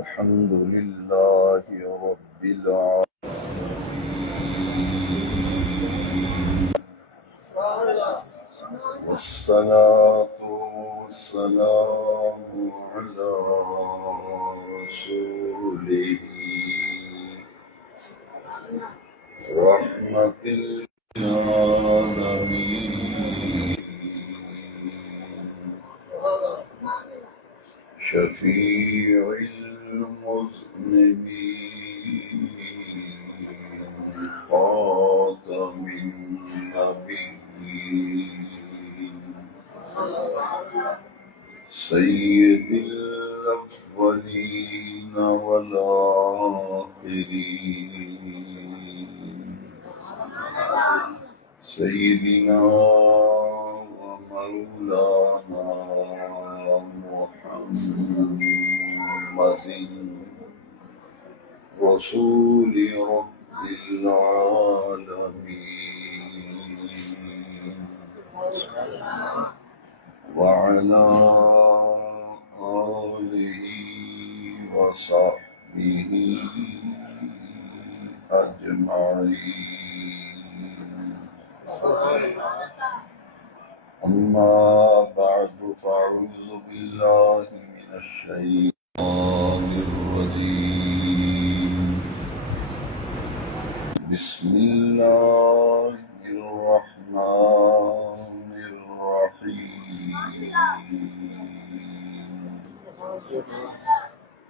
الحمد لله رب العالمين والصلاة والسلام على رسوله رحمة للعالمين شفيع المذنبين خاتم النبيين سيد الأولين والآخرين سيدنا ومولانا محمد رسول رب العالمين وعلى آله وصحبه أجمعين أما بعد فأعوذ بالله من الشيطان الرجيم بسم الله الرحمن الرحيم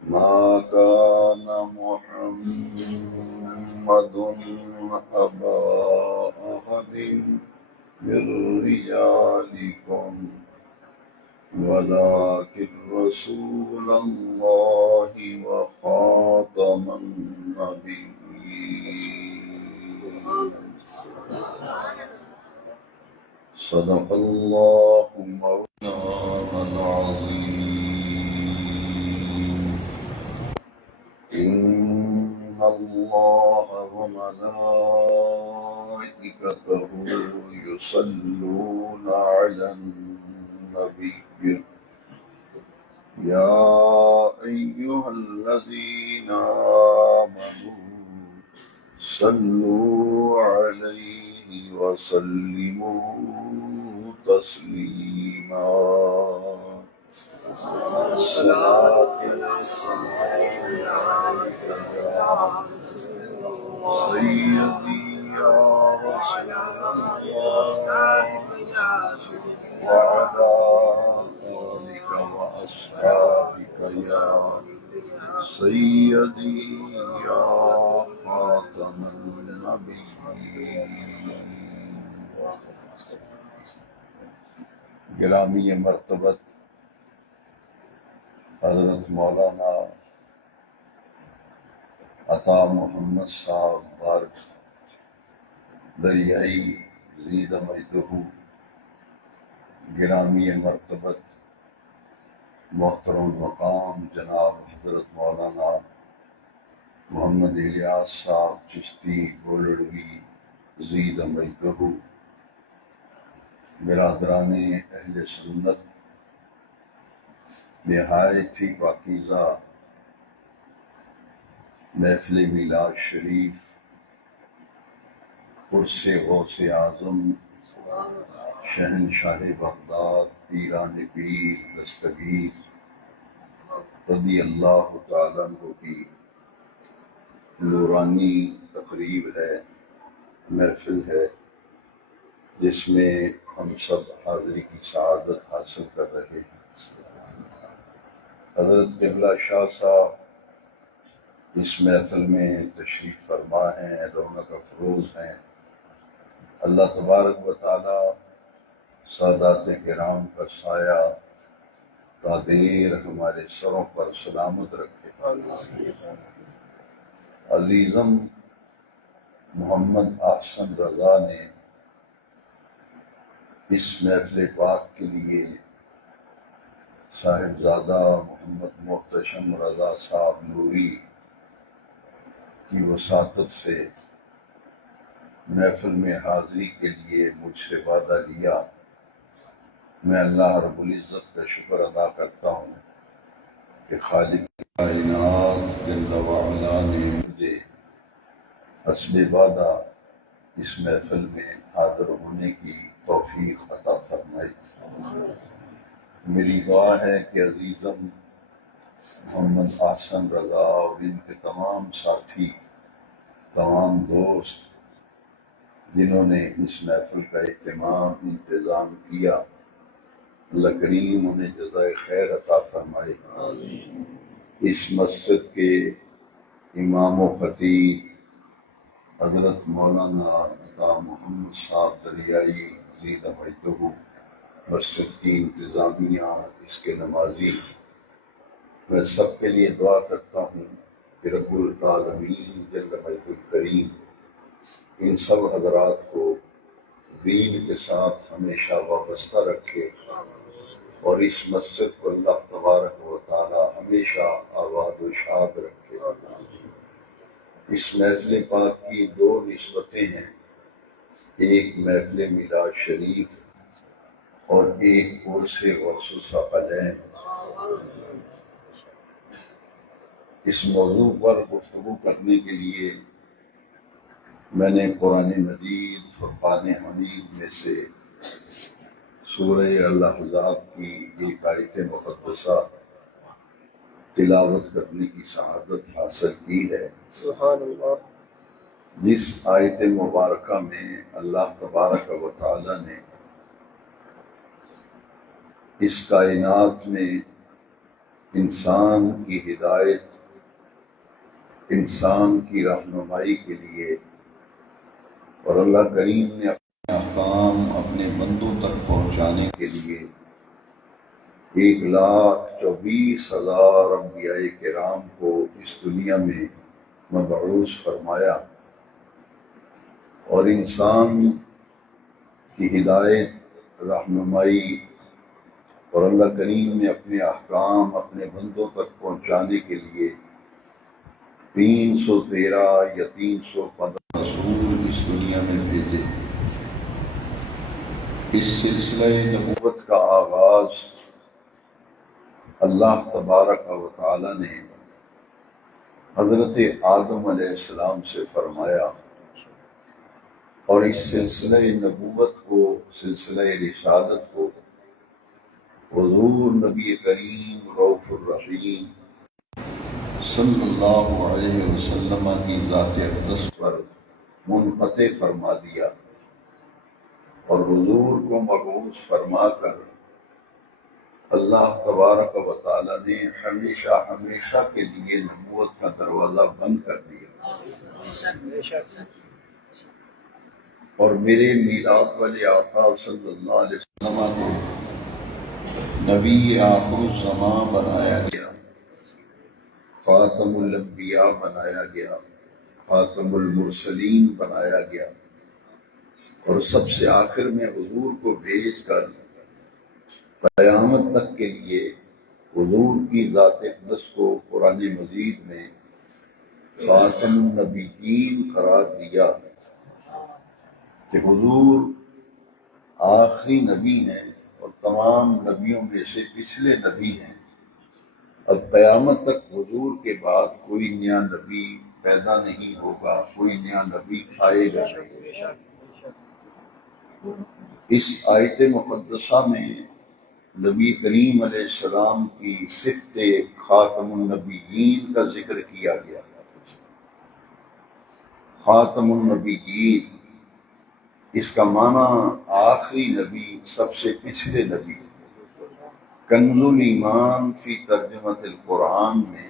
ما كان محمد أبا أحد من رجالكم ولكن رسول الله وخاتم النبيين صدق الله مولانا العظيم إن الله وملائكته يصلون على النبي يا أيها الذين آمنوا صلوا عليه وسلموا تسليما الصلاة سيدي يا رسول الله وعلى آلك وأصحابك يا سيدي يا خاتم النبيين گرامی مرتبت حضرت مولانا عطا محمد صاحب بارک دریائی زید مجدہ، گرامی مرتبت محترم المقام جناب حضرت مولانا محمد الیاس صاحب چشتی گولڑوی زید مجدہ، برادران اہل سنت، نہایت ہی پاکیزہ محفل میلاد شریف عرس غوث اعظم شہنشاہ بغداد پیران پیر دستگیر رضی اللہ تعالیٰ عنہ کی نورانی تقریب ہے، محفل ہے، جس میں ہم سب حاضری کی سعادت حاصل کر رہے ہیں۔ حضرت قبلہ شاہ صاحب اس محفل میں تشریف فرما ہیں، رونق افروز ہیں۔ اللہ تبارک و تعالی سادات کرام کا سایہ تا دیر ہمارے سروں پر سلامت رکھے۔ عزیزم محمد احسن رضا نے اس محفل پاک کے لیے صاحبزادہ محمد محتشم رضا صاحب نوری کی وساطت سے محفل میں حاضری کے لیے مجھ سے وعدہ لیا۔ میں اللہ رب العزت کا شکر ادا کرتا ہوں کہ خالق کائنات جل وعلا نے مجھے حسب وعدہ اس محفل میں حاضر ہونے کی توفیق عطا فرمائی۔ میری دعا ہے کہ عزیزم محمد احسن رضا اور ان کے تمام ساتھی، تمام دوست جنہوں نے اس محفل کا انتظام کیا، اللہ کریم انہیں جزائے خیر عطا فرمائے۔ اس مسجد کے امام و خطیب حضرت مولانا عطا محمد صاحب دریائی عزیز مجدہ، مسجد کی انتظامیہ، اس کے نمازی، میں سب کے لیے دعا کرتا ہوں کہ رب العالمین جل مجد الکریم ان سب حضرات کو دین کے ساتھ ہمیشہ وابستہ رکھے اور اس مسجد کو اللہ تبارک و تعالی ہمیشہ آباد و شاد رکھے۔ اس محفل پاک کی دو نسبتیں ہیں، ایک محفل میلاد شریف اور ایک عرس غوث الثقلین۔ اس موضوع پر گفتگو کرنے کے لیے میں نے قرآن مجید فرقان حمید میں سے سورہ الاحزاب کی ایک آیت مقدسہ تلاوت کرنے کی سعادت حاصل کی ہے، سبحان اللہ، جس آیت مبارکہ میں اللہ تبارک و تعالی نے اس کائنات میں انسان کی ہدایت، انسان کی رہنمائی کے لیے، اور اللہ کریم نے اپنے احکام اپنے بندوں تک پہنچانے کے لیے 1,24,000 انبیاء کرام کو اس دنیا میں مبعوث فرمایا، اور انسان کی ہدایت، رہنمائی اور اللہ کریم نے اپنے احکام اپنے بندوں تک پہنچانے کے لیے 313 یا 315 رسول اس دنیا میں بھیجے۔ اس سلسلہ نبوت کا آغاز اللہ تبارک و تعالی نے حضرت آدم علیہ السلام سے فرمایا، اور اس سلسلہ نبوت کو، سلسلہ رسالت کو حضور نبی کریم رؤوف الرحیم صلی اللہ علیہ وسلم کی ذات اقدس پر منقطع فرما دیا، اور حضور کو مبعوث فرما کر اللہ تبارک و تعالی نے ہمیشہ ہمیشہ کے لیے نبوت کا دروازہ بند کر دیا، اور میرے میلاد والے آقا صلی اللہ علیہ وسلم کو نبی آخر الزمان بنایا گیا، خاتم الانبیاء بنایا گیا، خاتم المرسلین بنایا گیا، اور سب سے آخر میں حضور کو بھیج کر قیامت تک کے لیے حضور کی ذات اقدس کو قرآن مجید میں خاتم النبیین قرار دیا کہ حضور آخری نبی ہیں اور تمام نبیوں میں سے پچھلے نبی ہیں۔ اب قیامت تک حضور کے بعد کوئی نیا نبی پیدا نہیں ہوگا، کوئی نیا نبی آئے گا نہیں۔ اس آیت مقدسہ میں نبی کریم علیہ السلام کی صفت خاتم النبیین کا ذکر کیا گیا۔ خاتم النبیین، اس کا معنی آخری نبی، سب سے پچھلے نبی۔ کنز الایمان فی ترجمۃ القرآن میں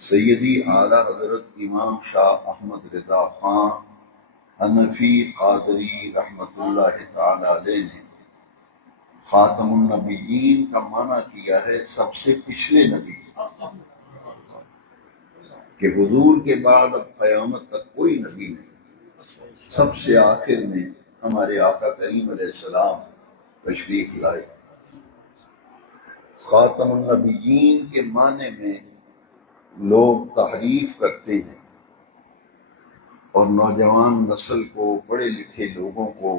سیدی اعلیٰ حضرت امام شاہ احمد رضا خان حنفی قادری رحمۃ اللہ تعالی علیہ نے خاتم النبیین کا معنی کیا ہے سب سے پچھلے نبی، کہ حضور کے بعد اب قیامت تک کوئی نبی نہیں، سب سے آخر میں ہمارے آقا کریم علیہ السلام تشریف لائے۔ خاتم النبیین کے معنی میں لوگ تحریف کرتے ہیں، اور نوجوان نسل کو، پڑھے لکھے لوگوں کو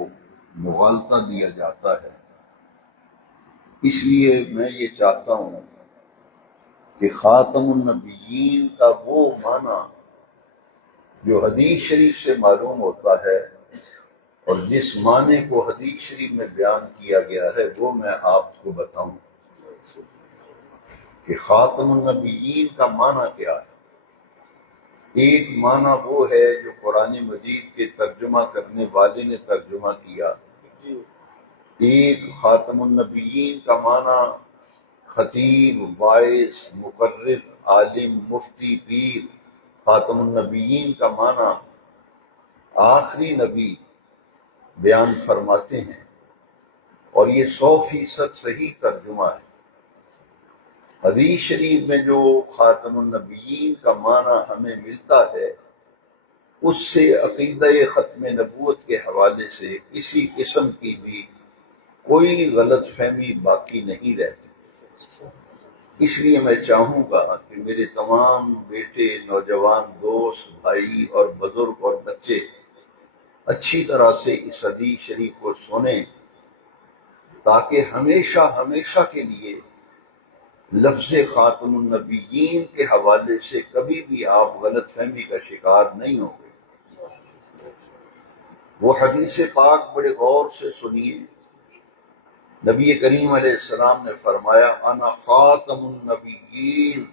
مغالطہ دیا جاتا ہے۔ اس لیے میں یہ چاہتا ہوں کہ خاتم النبیین کا وہ معنی جو حدیث شریف سے معلوم ہوتا ہے اور جس معنی کو حدیث شریف میں بیان کیا گیا ہے وہ میں آپ کو بتاؤں کہ خاتم النبیین کا معنی کیا ہے۔ ایک معنی وہ ہے جو قرآن مجید کے ترجمہ کرنے والے نے ترجمہ کیا، ایک خاتم النبیین کا معنی خطیب، واعظ، مقرر، عالم، مفتی، پیر۔ خاتم النبیین کا معنی آخری نبی بیان فرماتے ہیں، اور یہ 100% صحیح ترجمہ ہے۔ حدیث شریف میں جو خاتم النبیین کا معنی ہمیں ملتا ہے اس سے عقیدہ ختم نبوت کے حوالے سے کسی قسم کی بھی کوئی غلط فہمی باقی نہیں رہتی۔ اس لیے میں چاہوں گا کہ میرے تمام بیٹے، نوجوان دوست، بھائی اور بزرگ اور بچے اچھی طرح سے اس حدیث شریف کو سنیں، تاکہ ہمیشہ ہمیشہ کے لیے لفظ خاتم النبیین کے حوالے سے کبھی بھی آپ غلط فہمی کا شکار نہیں ہوں گے۔ وہ حدیث پاک بڑے غور سے سنیے۔ نبی کریم علیہ السلام نے فرمایا انا خاتم النبیین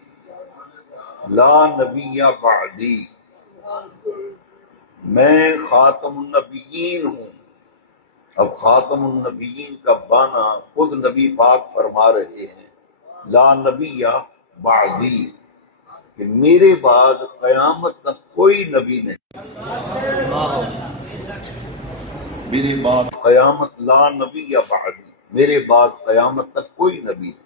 لا نبی بعدی، میں خاتم النبیین ہوں۔ اب خاتم النبیین کا معنی خود نبی پاک فرما رہے ہیں لا نبی بعدی، کہ میرے بعد قیامت تک کوئی نبی نہیں، میرے بعد قیامت لا نبی بعدی، میرے بعد قیامت تک کوئی نبی نہیں۔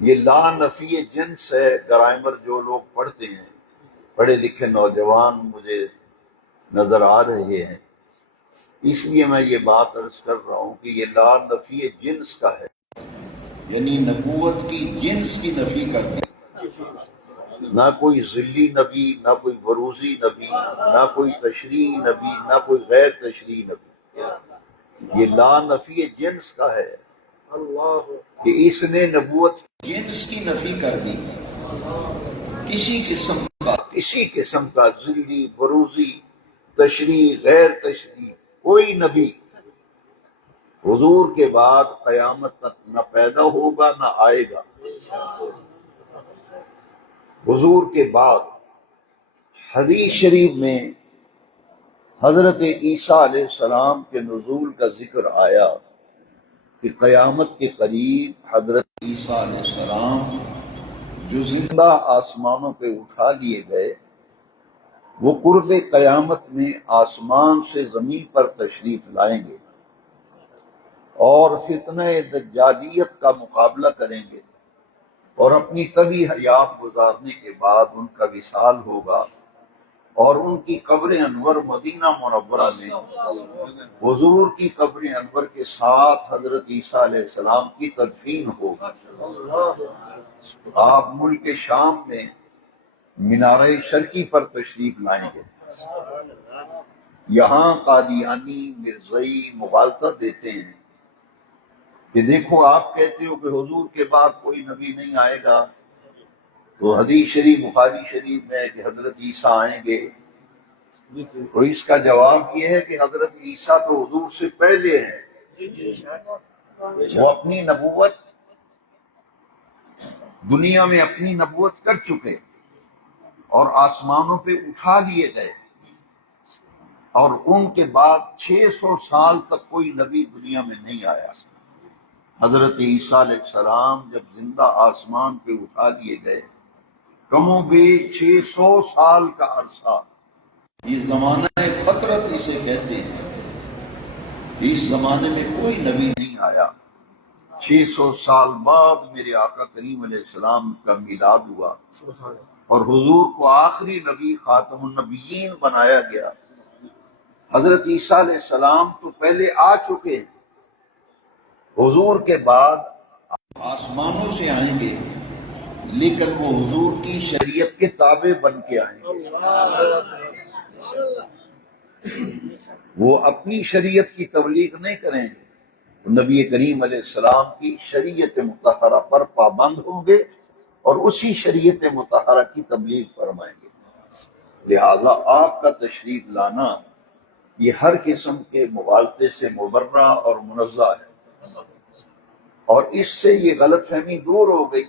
یہ لا نفی جنس ہے۔ گرامر جو لوگ پڑھتے ہیں، پڑھے لکھے نوجوان مجھے نظر آ رہے ہیں، اس لیے میں یہ بات عرض کر رہا ہوں کہ یہ لا نفی جنس کا ہے، یعنی نبوت کی جنس کی نفی کر دی۔ نہ کوئی ذلی نبی، نہ کوئی بروزی نبی، نہ کوئی تشریعی نبی، نہ کوئی غیر تشریعی نبی۔ یہ لا نفی جنس کا ہے کہ اس نے نبوت جنس کی نفی کر دی۔ کسی قسم کا ذلی، بروزی، تشریعی، غیر تشریعی کوئی نبی حضور کے بعد قیامت تک نہ پیدا ہوگا نہ آئے گا۔ حضور کے بعد حدیث شریف میں حضرت عیسیٰ علیہ السلام کے نزول کا ذکر آیا کہ قیامت کے قریب حضرت عیسیٰ علیہ السلام جو زندہ آسمانوں پہ اٹھا لیے گئے، وہ قرب قیامت میں آسمان سے زمین پر تشریف لائیں گے اور فتنہ دجالیت کا مقابلہ کریں گے، اور اپنی طویل حیات گزارنے کے بعد ان کا وصال ہوگا، اور ان کی قبر انور مدینہ منورہ میں حضور کی قبر انور کے ساتھ حضرت عیسیٰ علیہ السلام کی تدفین ہوگی۔ آپ ملک شام میں مینارہ شرقی پر تشریف لائیں گے۔ یہاں قادیانی، مرزائی مغالطہ دیتے ہیں کہ دیکھو آپ کہتے ہو کہ حضور کے بعد کوئی نبی نہیں آئے گا، تو حدیث شریف بخاری شریف میں کہ حضرت عیسیٰ آئیں گے، تو اس کا جواب یہ ہے کہ حضرت عیسیٰ تو حضور سے پہلے ہیں۔ وہ اپنی نبوت دنیا میں اپنی نبوت کر چکے اور آسمانوں پہ اٹھا لیے گئے، اور ان کے بعد 600 سال تک کوئی نبی دنیا میں نہیں آیا۔ حضرت عیسیٰ علیہ السلام جب زندہ آسمان پہ اٹھا لیے گئے، کم و بیش 600 سال کا عرصہ، یہ زمانہ فترت اسے کہتے ہیں، کہ اس زمانے میں کوئی نبی نہیں آیا۔ 600 سال بعد میرے آقا کریم علیہ السلام کا میلاد ہوا اور حضور کو آخری نبی خاتم النبیین بنایا گیا۔ حضرت عیسیٰ علیہ السلام تو پہلے آ چکے ہیں، حضور کے بعد آسمانوں سے آئیں گے، لیکن وہ حضور کی شریعت کے تابع بن کے آئیں گے۔ وہ اپنی شریعت کی تبلیغ نہیں کریں گے، نبی کریم علیہ السلام کی شریعت مطہرہ پر پابند ہوں گے اور اسی شریعت مطہرہ کی تبلیغ فرمائیں گے۔ لہذا آپ کا تشریف لانا یہ ہر قسم کے مغالطے سے مبرہ اور منزہ ہے، اور اس سے یہ غلط فہمی دور ہو گئی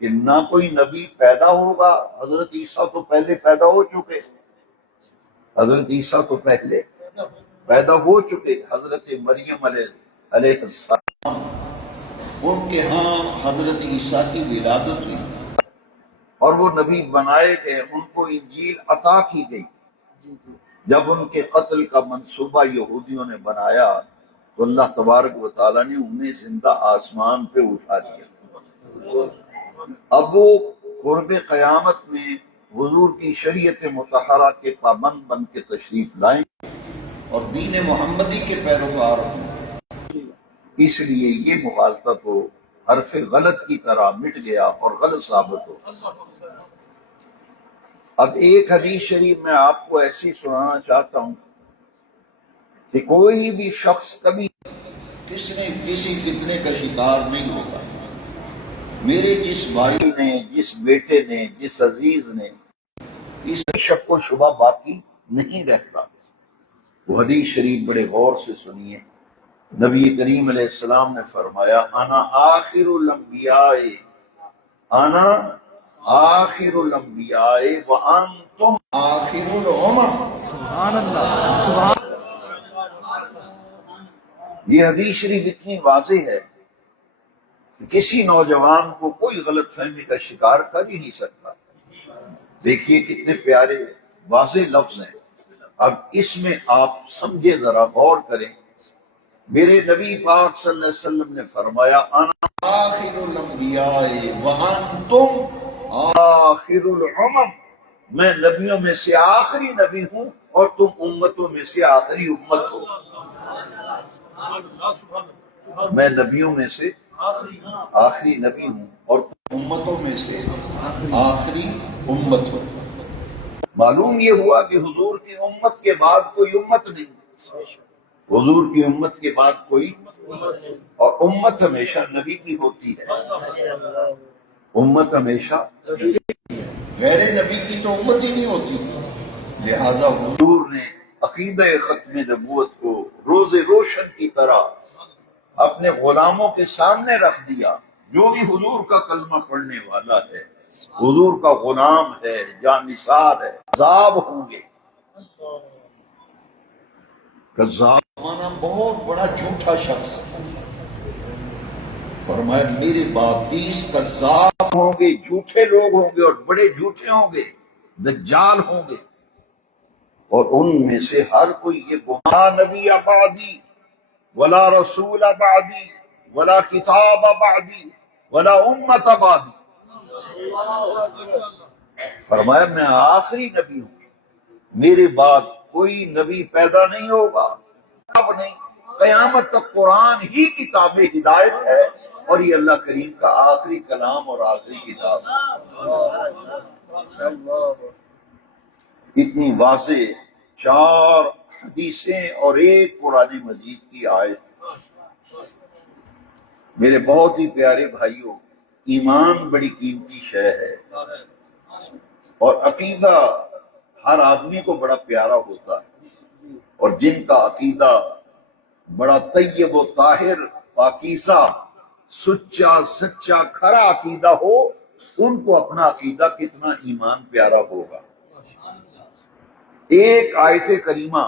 کہ نہ کوئی نبی پیدا ہوگا۔ حضرت عیسیٰ تو پہلے پیدا ہو چکے، حضرت عیسیٰ تو پہلے پیدا ہو چکے۔ حضرت مریم علیہ السلام، ان کے ہاں حضرت عیسیٰ کی ولادت ہوئی اور وہ نبی بنائے گئے، ان کو انجیل عطا کی گئی۔ جب ان کے قتل کا منصوبہ یہودیوں نے بنایا تو اللہ تبارک و تعالیٰ نے انہیں زندہ آسمان پہ اٹھا دیا۔ اب وہ قرب قیامت میں حضور کی شریعت مطہرہ کے پابند بن کے تشریف لائیں اور دین محمدی کے پیروکار ہوں۔ اس لیے یہ مغالطہ تو حرف غلط کی طرح مٹ گیا اور غلط ثابت ہو۔ اب ایک حدیث شریف میں آپ کو ایسی سنانا چاہتا ہوں کہ کوئی بھی شخص کبھی کسی فتنے کا شکار نہیں ہوگا۔ میرے جس بھائی نے، جس بیٹے نے، جس عزیز نے، اس میں شک و شبہ باقی نہیں رہتا۔ وہ حدیث شریف بڑے غور سے سنیے۔ نبی کریم علیہ السلام نے فرمایا، انا آخر الانبیاء، انا آخر الانبیاء وانتم آخر الامم۔ سبحان اللہ، سبحان یہ حدیث شریف اتنی واضح ہے کہ کسی نوجوان کو کوئی غلط فہمی کا شکار کر ہی نہیں سکتا۔ دیکھیے کتنے پیارے واضح لفظ ہیں۔ اب اس میں آپ سمجھے، ذرا غور کریں۔ میرے نبی پاک صلی اللہ علیہ وسلم نے فرمایا، انا آخر الانبیاء وانتم آخر الامم، میں نبیوں میں سے آخری نبی ہوں اور تم امتوں میں سے آخری امت ہو۔ میں نبیوں میں سے آخری نبی ہوں اور تم امتوں میں سے آخری امت ہو۔ معلوم یہ ہوا کہ حضور کی امت کے بعد کوئی امت نہیں، حضور کی امت کے بعد کوئی، اور امت ہمیشہ نبی کی ہوتی ہے۔ امت ہمیشہ غیر نبی کی تو امت ہی نہیں ہوتی۔ لہذا حضور نے عقیدہ ختم نبوت کو روز روشن کی طرح اپنے غلاموں کے سامنے رکھ دیا۔ جو بھی حضور کا کلمہ پڑھنے والا ہے، حضور کا غلام ہے، جانثار ہے، کذاب ہوں گے۔ کذاب مانا بہت بڑا جھوٹا شخص۔ فرمایا میرے بعد 30 کذاب ہوں گے، جھوٹے لوگ ہوں گے اور بڑے جھوٹے ہوں گے، دجال ہوں گے، اور ان میں سے ہر کوئی یہ گمان نبی بعدی ولا رسول بعدی ولا کتاب بعدی ولا امت بعدی۔ فرمایا میں آخری نبی ہوں، میرے بعد کوئی نبی پیدا نہیں ہوگا، اب نہیں، قیامت تک قرآن ہی کتاب ہدایت ہے، اور یہ اللہ کریم کا آخری کلام اور آخری کتاب۔ اتنی واضح 4 حدیثیں اور ایک قرآن مجید کی آیت۔ میرے بہت ہی پیارے بھائیوں، ایمان بڑی قیمتی شے ہے، اور عقیدہ ہر آدمی کو بڑا پیارا ہوتا ہے، اور جن کا عقیدہ بڑا طیب و طاہر، پاکیزہ، سچا کھرا عقیدہ ہو، ان کو اپنا عقیدہ کتنا ایمان پیارا ہوگا۔ ایک آیت کریمہ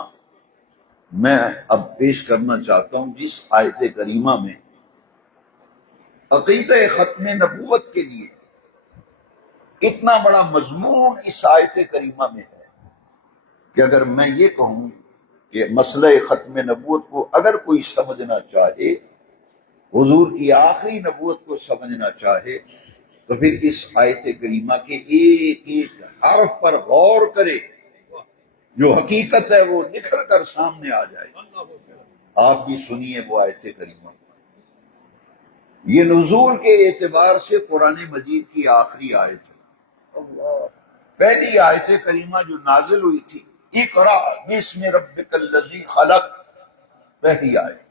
میں اب پیش کرنا چاہتا ہوں، جس آیت کریمہ میں عقیدہ ختم نبوت کے لیے اتنا بڑا مضمون اس آیت کریمہ میں ہے کہ اگر میں یہ کہوں کہ مسئلہ ختم نبوت کو اگر کوئی سمجھنا چاہے، حضور کی آخری نبوت کو سمجھنا چاہے، تو پھر اس آیت کریمہ کے ایک ایک حرف پر غور کرے، جو حقیقت ہے وہ نکھر کر سامنے آ جائے۔ آپ بھی سنیے وہ آیت کریمہ۔ یہ نزول کے اعتبار سے قرآن مجید کی آخری آیت ہے۔ پہلی آیت کریمہ جو نازل ہوئی تھی، اقرأ بسم ربک الذی خلق، پہلی آیت۔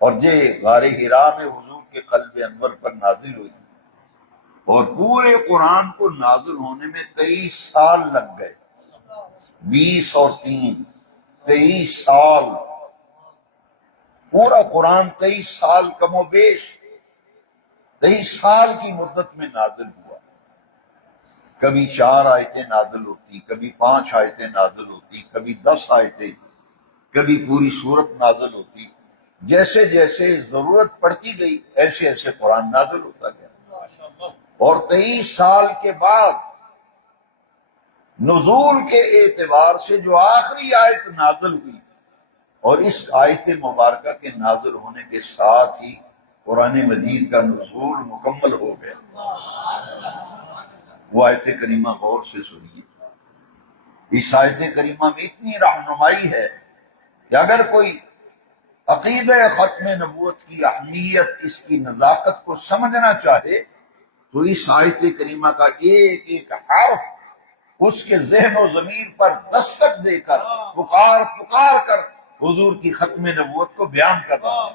اور یہ غار حرا میں حضور کے قلب انور پر نازل ہوئی، اور پورے قرآن کو نازل ہونے میں 23 سال لگ گئے، 20 اور 3، 23 سال، پورا قرآن 23 سال کم و بیش 23 سال کی مدت میں نازل ہوا۔ کبھی 4 آیتیں نازل ہوتی، کبھی 5 آیتیں نازل ہوتی، کبھی 10 آیتیں، کبھی پوری سورت نازل ہوتی۔ جیسے جیسے ضرورت پڑتی گئی ایسے ایسے قرآن نازل ہوتا گیا، اور 23 سال کے بعد نزول کے اعتبار سے جو آخری آیت نازل ہوئی، اور اس آیت مبارکہ کے نازل ہونے کے ساتھ ہی قرآن مجید کا نزول مکمل ہو گیا۔ وہ آیت کریمہ غور سے سنیے۔ اس آیت کریمہ میں اتنی رہنمائی ہے کہ اگر کوئی عقیدہ ختم نبوت کی اہمیت، اس کی نزاکت کو سمجھنا چاہے تو اس آیت کریمہ کا ایک ایک حرف اس کے ذہن و ضمیر پر دستک دے کر پکار پکار کر حضور کی ختم نبوت کو بیان کر رہا ہے۔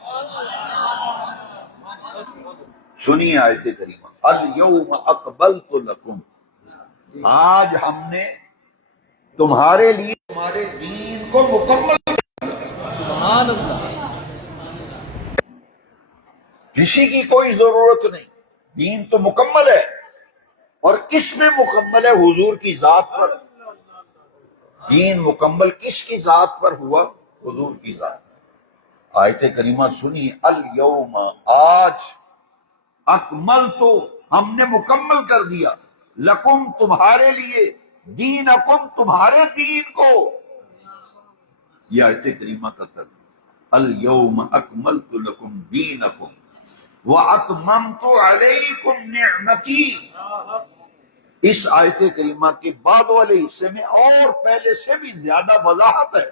سنیے آیت کریمہ، الیوم اکملت لکم، آج ہم نے تمہارے لیے تمہارے دین کو مکمل، سبحان اللہ، کسی کی کوئی ضرورت نہیں، دین تو مکمل ہے۔ اور کس میں مکمل ہے؟ حضور کی ذات پر۔ دین مکمل کس کی ذات پر ہوا؟ حضور کی ذات۔ آیت کریمہ سنیے، الیوم، آج، اکملت، ہم نے مکمل کر دیا، لکم، تمہارے لیے، دینکم، تمہارے دین کو۔ یہ آیت کریمہ کا ترجمہ، الیوم اکملت لکم دینکم واتممت علیکم نعمتی۔ اس آیت کریمہ کے بعد والے حصے میں اور پہلے سے بھی زیادہ وضاحت ہے۔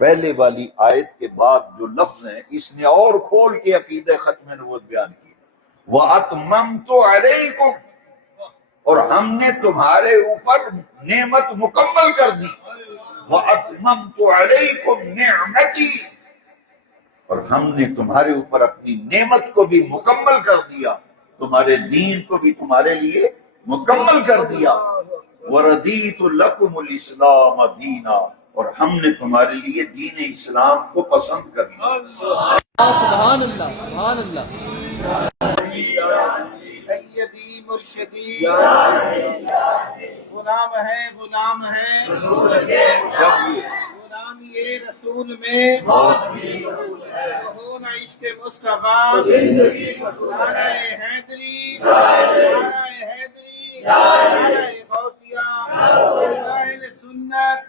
پہلے والی آیت کے بعد جو لفظ ہیں اس نے اور کھول کے عقیدہ ختم نبوت بیان کی، واتممت علیکم، اور ہم نے تمہارے اوپر نعمت مکمل کر دی، واتممت علیکم نعمتی، اور ہم نے تمہارے اوپر اپنی نعمت کو بھی مکمل کر دیا، تمہارے دین کو بھی تمہارے لیے مکمل کر دیا، وردیت لکم الاسلام دینا، اور ہم نے تمہارے لیے دین اسلام کو پسند کر دیا۔ سبحان اللہ، سبحان اللہ، سیدی مرشدی غلام ہے، غلام ہے جب یہ غلام یہ رسول میں ہو نہ عشق مصطفیٰ، نعرہ حیدری، نعرہ حیدری، نعرہ غوثیہ، اہل سنت،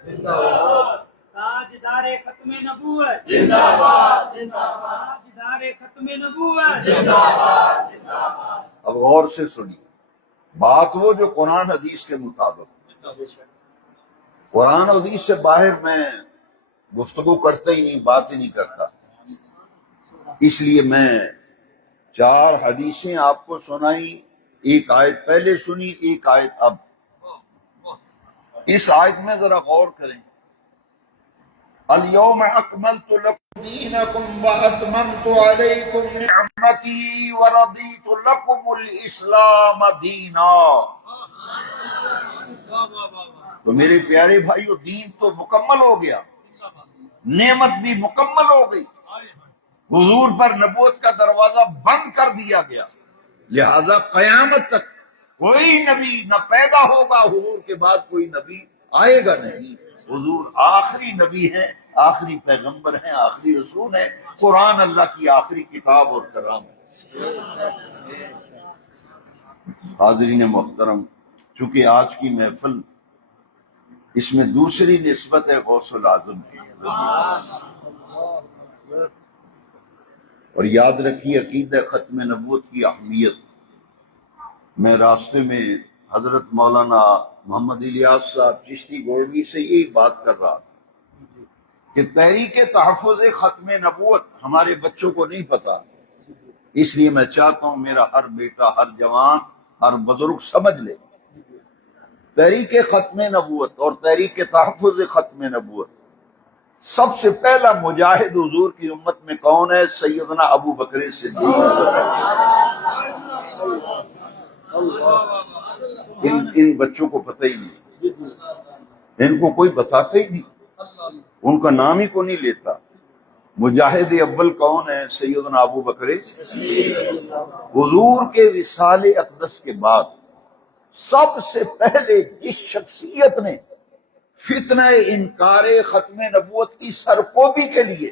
تاجدار ختم نبوت، تاجدار ختم نبوت۔ اب غور سے سنیے بات، وہ جو قرآن حدیث کے مطابق، قرآن حدیث سے باہر میں گفتگو کرتا ہی نہیں، بات ہی نہیں کرتا، اس لیے میں 4 حدیثیں آپ کو سنائی، ایک آیت پہلے سنی، ایک آیت اب۔ اس آیت میں ذرا غور کریں، الیوم اکملت لکم دینکم واتممت علیکم نعمتی ورضیت لکم الاسلام دینا۔ تو میرے پیارے بھائیو، دین تو مکمل ہو گیا، نعمت بھی مکمل ہو گئی، حضور پر نبوت کا دروازہ بند کر دیا گیا، لہذا قیامت تک کوئی نبی نہ پیدا ہوگا، حضور کے بعد کوئی نبی آئے گا نہیں۔ حضور آخری نبی ہیں، آخری پیغمبر ہیں، آخری رسول ہیں، قرآن اللہ کی آخری کتاب اور کلام ہے۔ حاضرین محترم، چونکہ آج کی محفل اس میں دوسری نسبت ہے غوث العظم کی، اور یاد رکھیے عقیدہ ختم نبوت کی اہمیت۔ میں راستے میں حضرت مولانا محمد الیاس صاحب چشتی گولوی سے یہی بات کر رہا تھا کہ تحریک تحفظ ختم نبوت ہمارے بچوں کو نہیں پتا، اس لیے میں چاہتا ہوں میرا ہر بیٹا، ہر جوان، ہر بزرگ سمجھ لے، تحریک ختم نبوت اور تحریک تحفظ ختم نبوت سب سے پہلا مجاہد حضور کی امت میں کون ہے؟ سیدنا ابو بکر صدیق۔ ان بچوں کو پتہ ہی نہیں، ان کو کوئی بتاتا ہی نہیں، ان کا نام ہی کو نہیں لیتا۔ مجاہد اول کون ہے؟ سیدنا ابو بکر۔ حضور کے وصال اقدس کے بعد سب سے پہلے جس شخصیت نے فتنہ انکار ختم نبوت کی سرکوبی کے لیے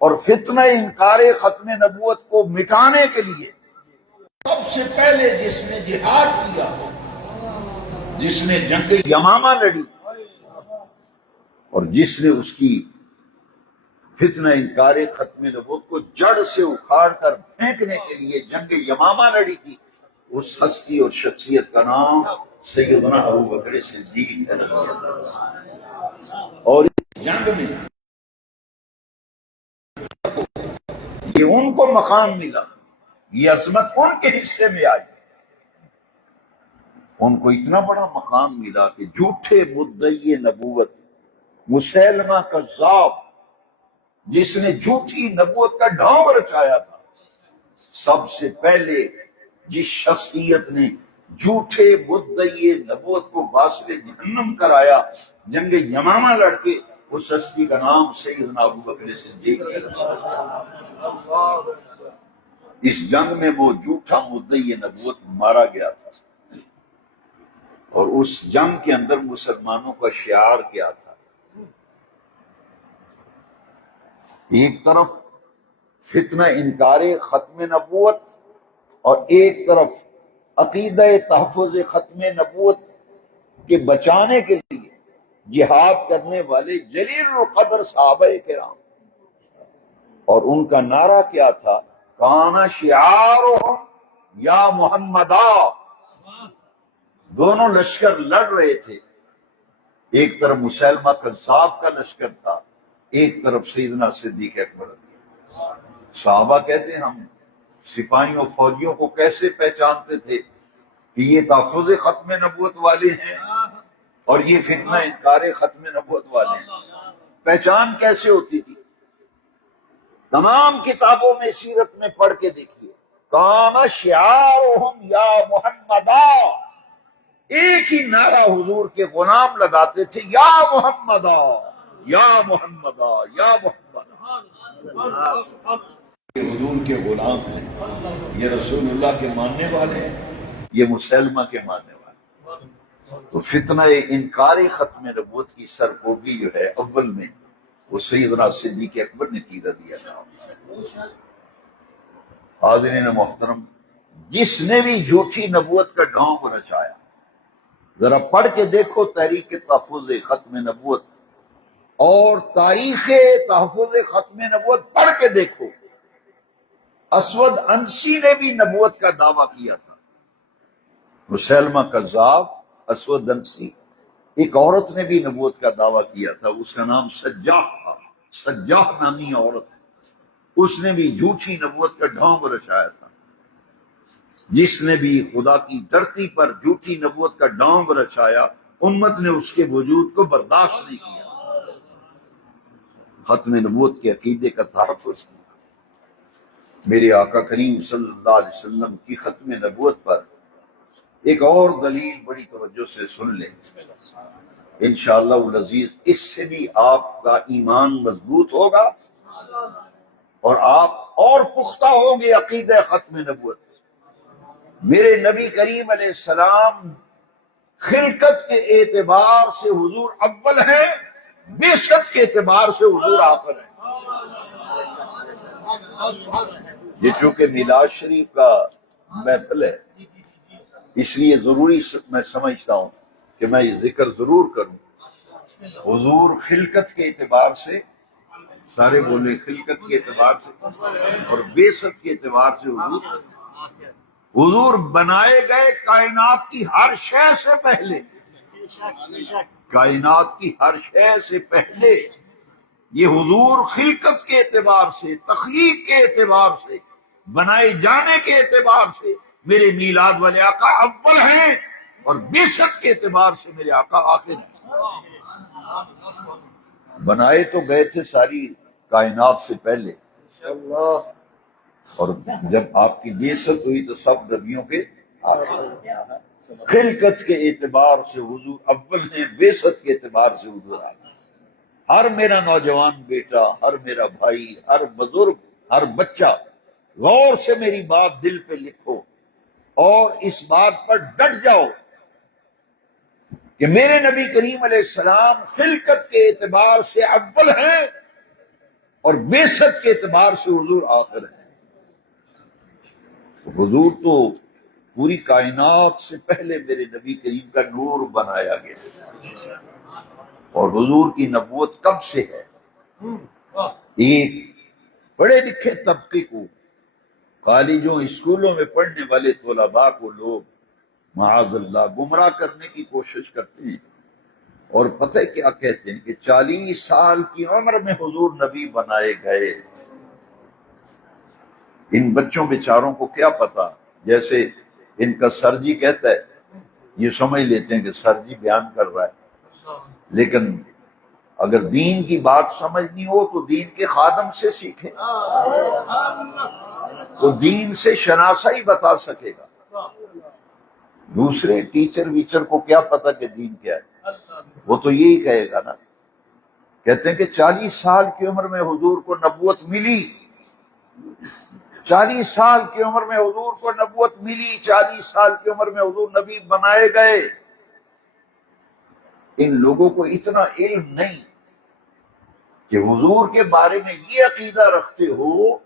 اور فتنہ انکار ختم نبوت کو مٹانے کے لیے سب سے پہلے جس نے جہاد کیا، جس نے جنگ یمامہ لڑی اور جس نے اس کی فتنہ انکار ختم نبوت کو جڑ سے اکھاڑ کر پھینکنے کے لیے جنگ یمامہ لڑی تھی، اس ہستی اور شخصیت کا نام سیدنا ابو بکر صدیق ہے۔ اور اس جنگ میں یہ ان کو مقام ملا، یہ عظمت ان کے حصے میں آئی، ان کو اتنا بڑا مقام ملا کہ جھوٹے مدعی نبوت مسیلمہ کذاب، جس نے جھوٹی نبوت کا ڈھونگ رچایا تھا، سب سے پہلے جس شخصیت نے جھوٹے مدعی نبوت کو واصل جہنم کرایا جنگ یمامہ لڑ کے، اس ہستی کا نام سیدنا ابو بکر صدیق ہے۔ اس جنگ میں وہ جھوٹا مدعی نبوت مارا گیا تھا، اور اس جنگ کے اندر مسلمانوں کا شعار کیا تھا؟ ایک طرف فتنہ انکار ختم نبوت اور ایک طرف عقیدہ تحفظ ختم نبوت کے بچانے کے لیے جہاد کرنے والے جلیل القدر صحابہ کرام، اور ان کا نعرہ کیا تھا؟ کان شعارہم یا محمدا۔ دونوں لشکر لڑ رہے تھے، ایک طرف مسیلمہ کذاب کا لشکر تھا، ایک طرف سیدنا صدیق اکبر۔ صحابہ کہتے ہیں ہم سپاہیوں فوجیوں کو کیسے پہچانتے تھے کہ یہ تحفظ ختم نبوت والے ہیں اور یہ فتنہ انکار ختم نبوت والے ہیں؟ پہچان کیسے ہوتی تھی؟ تمام کتابوں میں سیرت میں پڑھ کے دیکھیے، کان شعارہم یا محمدا، ایک ہی نعرہ حضور کے غلام لگاتے تھے، یا محمدا یا محمدا یا محمدا۔ یہ حضور کے غلام ہیں، یہ رسول اللہ کے ماننے والے ہیں، یہ مسلمہ کے ماننے والے ہیں۔ تو فتنہ انکار ختم نبوت کی سرکوبی جو ہے اول میں وہ سیدنا صدیق اکبر نے کی رضی اللہ عنہ۔ حاضرین محترم، جس نے بھی جھوٹی نبوت کا ڈھونگ رچایا، ذرا پڑھ کے دیکھو تحریک تحفظ ختم نبوت اور تاریخ تحفظ ختم نبوت پڑھ کے دیکھو۔ اسود انسی نے بھی نبوت کا دعویٰ کیا تھا، مسیلمہ کذاب، اسود انسی، ایک عورت نے بھی نبوت کا دعویٰ کیا تھا، اس کا نام سجاح تھا، سجاح نامی عورت، اس نے بھی جھوٹی نبوت کا ڈھونگ رچایا تھا۔ جس نے بھی خدا کی دھرتی پر جھوٹی نبوت کا ڈھونگ رچایا، امت نے اس کے وجود کو برداشت نہیں کیا، ختم نبوت کے عقیدے کا تحفظ کیا۔ میرے آقا کریم صلی اللہ علیہ وسلم کی ختم نبوت پر ایک اور دلیل بڑی توجہ سے سن لیں، انشاءاللہ العزیز اس سے بھی آپ کا ایمان مضبوط ہوگا اور آپ اور پختہ ہوں گے عقیدہ ختم نبوت۔ میرے نبی کریم علیہ السلام خلقت کے اعتبار سے حضور اول ہیں، بعثت کے اعتبار سے حضور آخر ہیں۔ یہ چونکہ میلاد شریف کا محفل ہے، اس لیے ضروری میں سمجھتا ہوں کہ میں یہ ذکر ضرور کروں۔ حضور خلقت کے اعتبار سے، سارے بولے خلقت کے اعتبار سے اور بعثت کے اعتبار سے حضور بنائے گئے کائنات کی ہر شے سے پہلے، کائنات کی ہر شے سے پہلے یہ حضور خلقت کے اعتبار سے، تخلیق کے اعتبار سے، بنائے جانے کے اعتبار سے میرے میلاد والے آقا اول ہیں اور بعثت کے اعتبار سے میرے آقا آخر ہیں۔ بنائے تو گئے تھے ساری کائنات سے پہلے، اور جب آپ کی بعثت ہوئی تو سب نبیوں کے آخر۔ خلقت کے اعتبار سے حضور اول ہیں، بعثت کے اعتبار سے حضور آخر۔ ہر میرا نوجوان بیٹا، ہر میرا بھائی، ہر بزرگ، ہر بچہ، غور سے میری بات دل پہ لکھو اور اس بات پر ڈٹ جاؤ کہ میرے نبی کریم علیہ السلام خلقت کے اعتبار سے اول ہیں اور بعثت کے اعتبار سے حضور آخر ہیں۔ حضور تو پوری کائنات سے پہلے میرے نبی کریم کا نور بنایا گیا، اور حضور کی نبوت کب سے ہے؟ ایک پڑھے لکھے طبقے کو، کالجوں اسکولوں میں پڑھنے والے طلباء کو لوگ معاذ اللہ گمراہ کرنے کی کوشش کرتے ہیں، اور پتہ کیا کہتے ہیں کہ 40 سال کی عمر میں حضور نبی بنائے گئے۔ ان بچوں بیچاروں کو کیا پتا، جیسے ان کا سر جی کہتا ہے، یہ سمجھ لیتے ہیں کہ سر جی بیان کر رہا ہے، لیکن اگر دین کی بات سمجھنی ہو تو دین کے خادم سے سیکھیں، تو دین سے شناسائی بتا سکے گا۔ دوسرے ٹیچر ویچر کو کیا پتا کہ دین کیا ہے، وہ تو یہی کہے گا نا۔ کہتے ہیں کہ 40 سال کی عمر میں حضور کو نبوت ملی، 40 سال کی عمر میں حضور کو نبوت ملی، 40 سال کی عمر میں حضور نبی بنائے گئے۔ ان لوگوں کو اتنا علم نہیں کہ حضور کے بارے میں یہ عقیدہ رکھتے ہو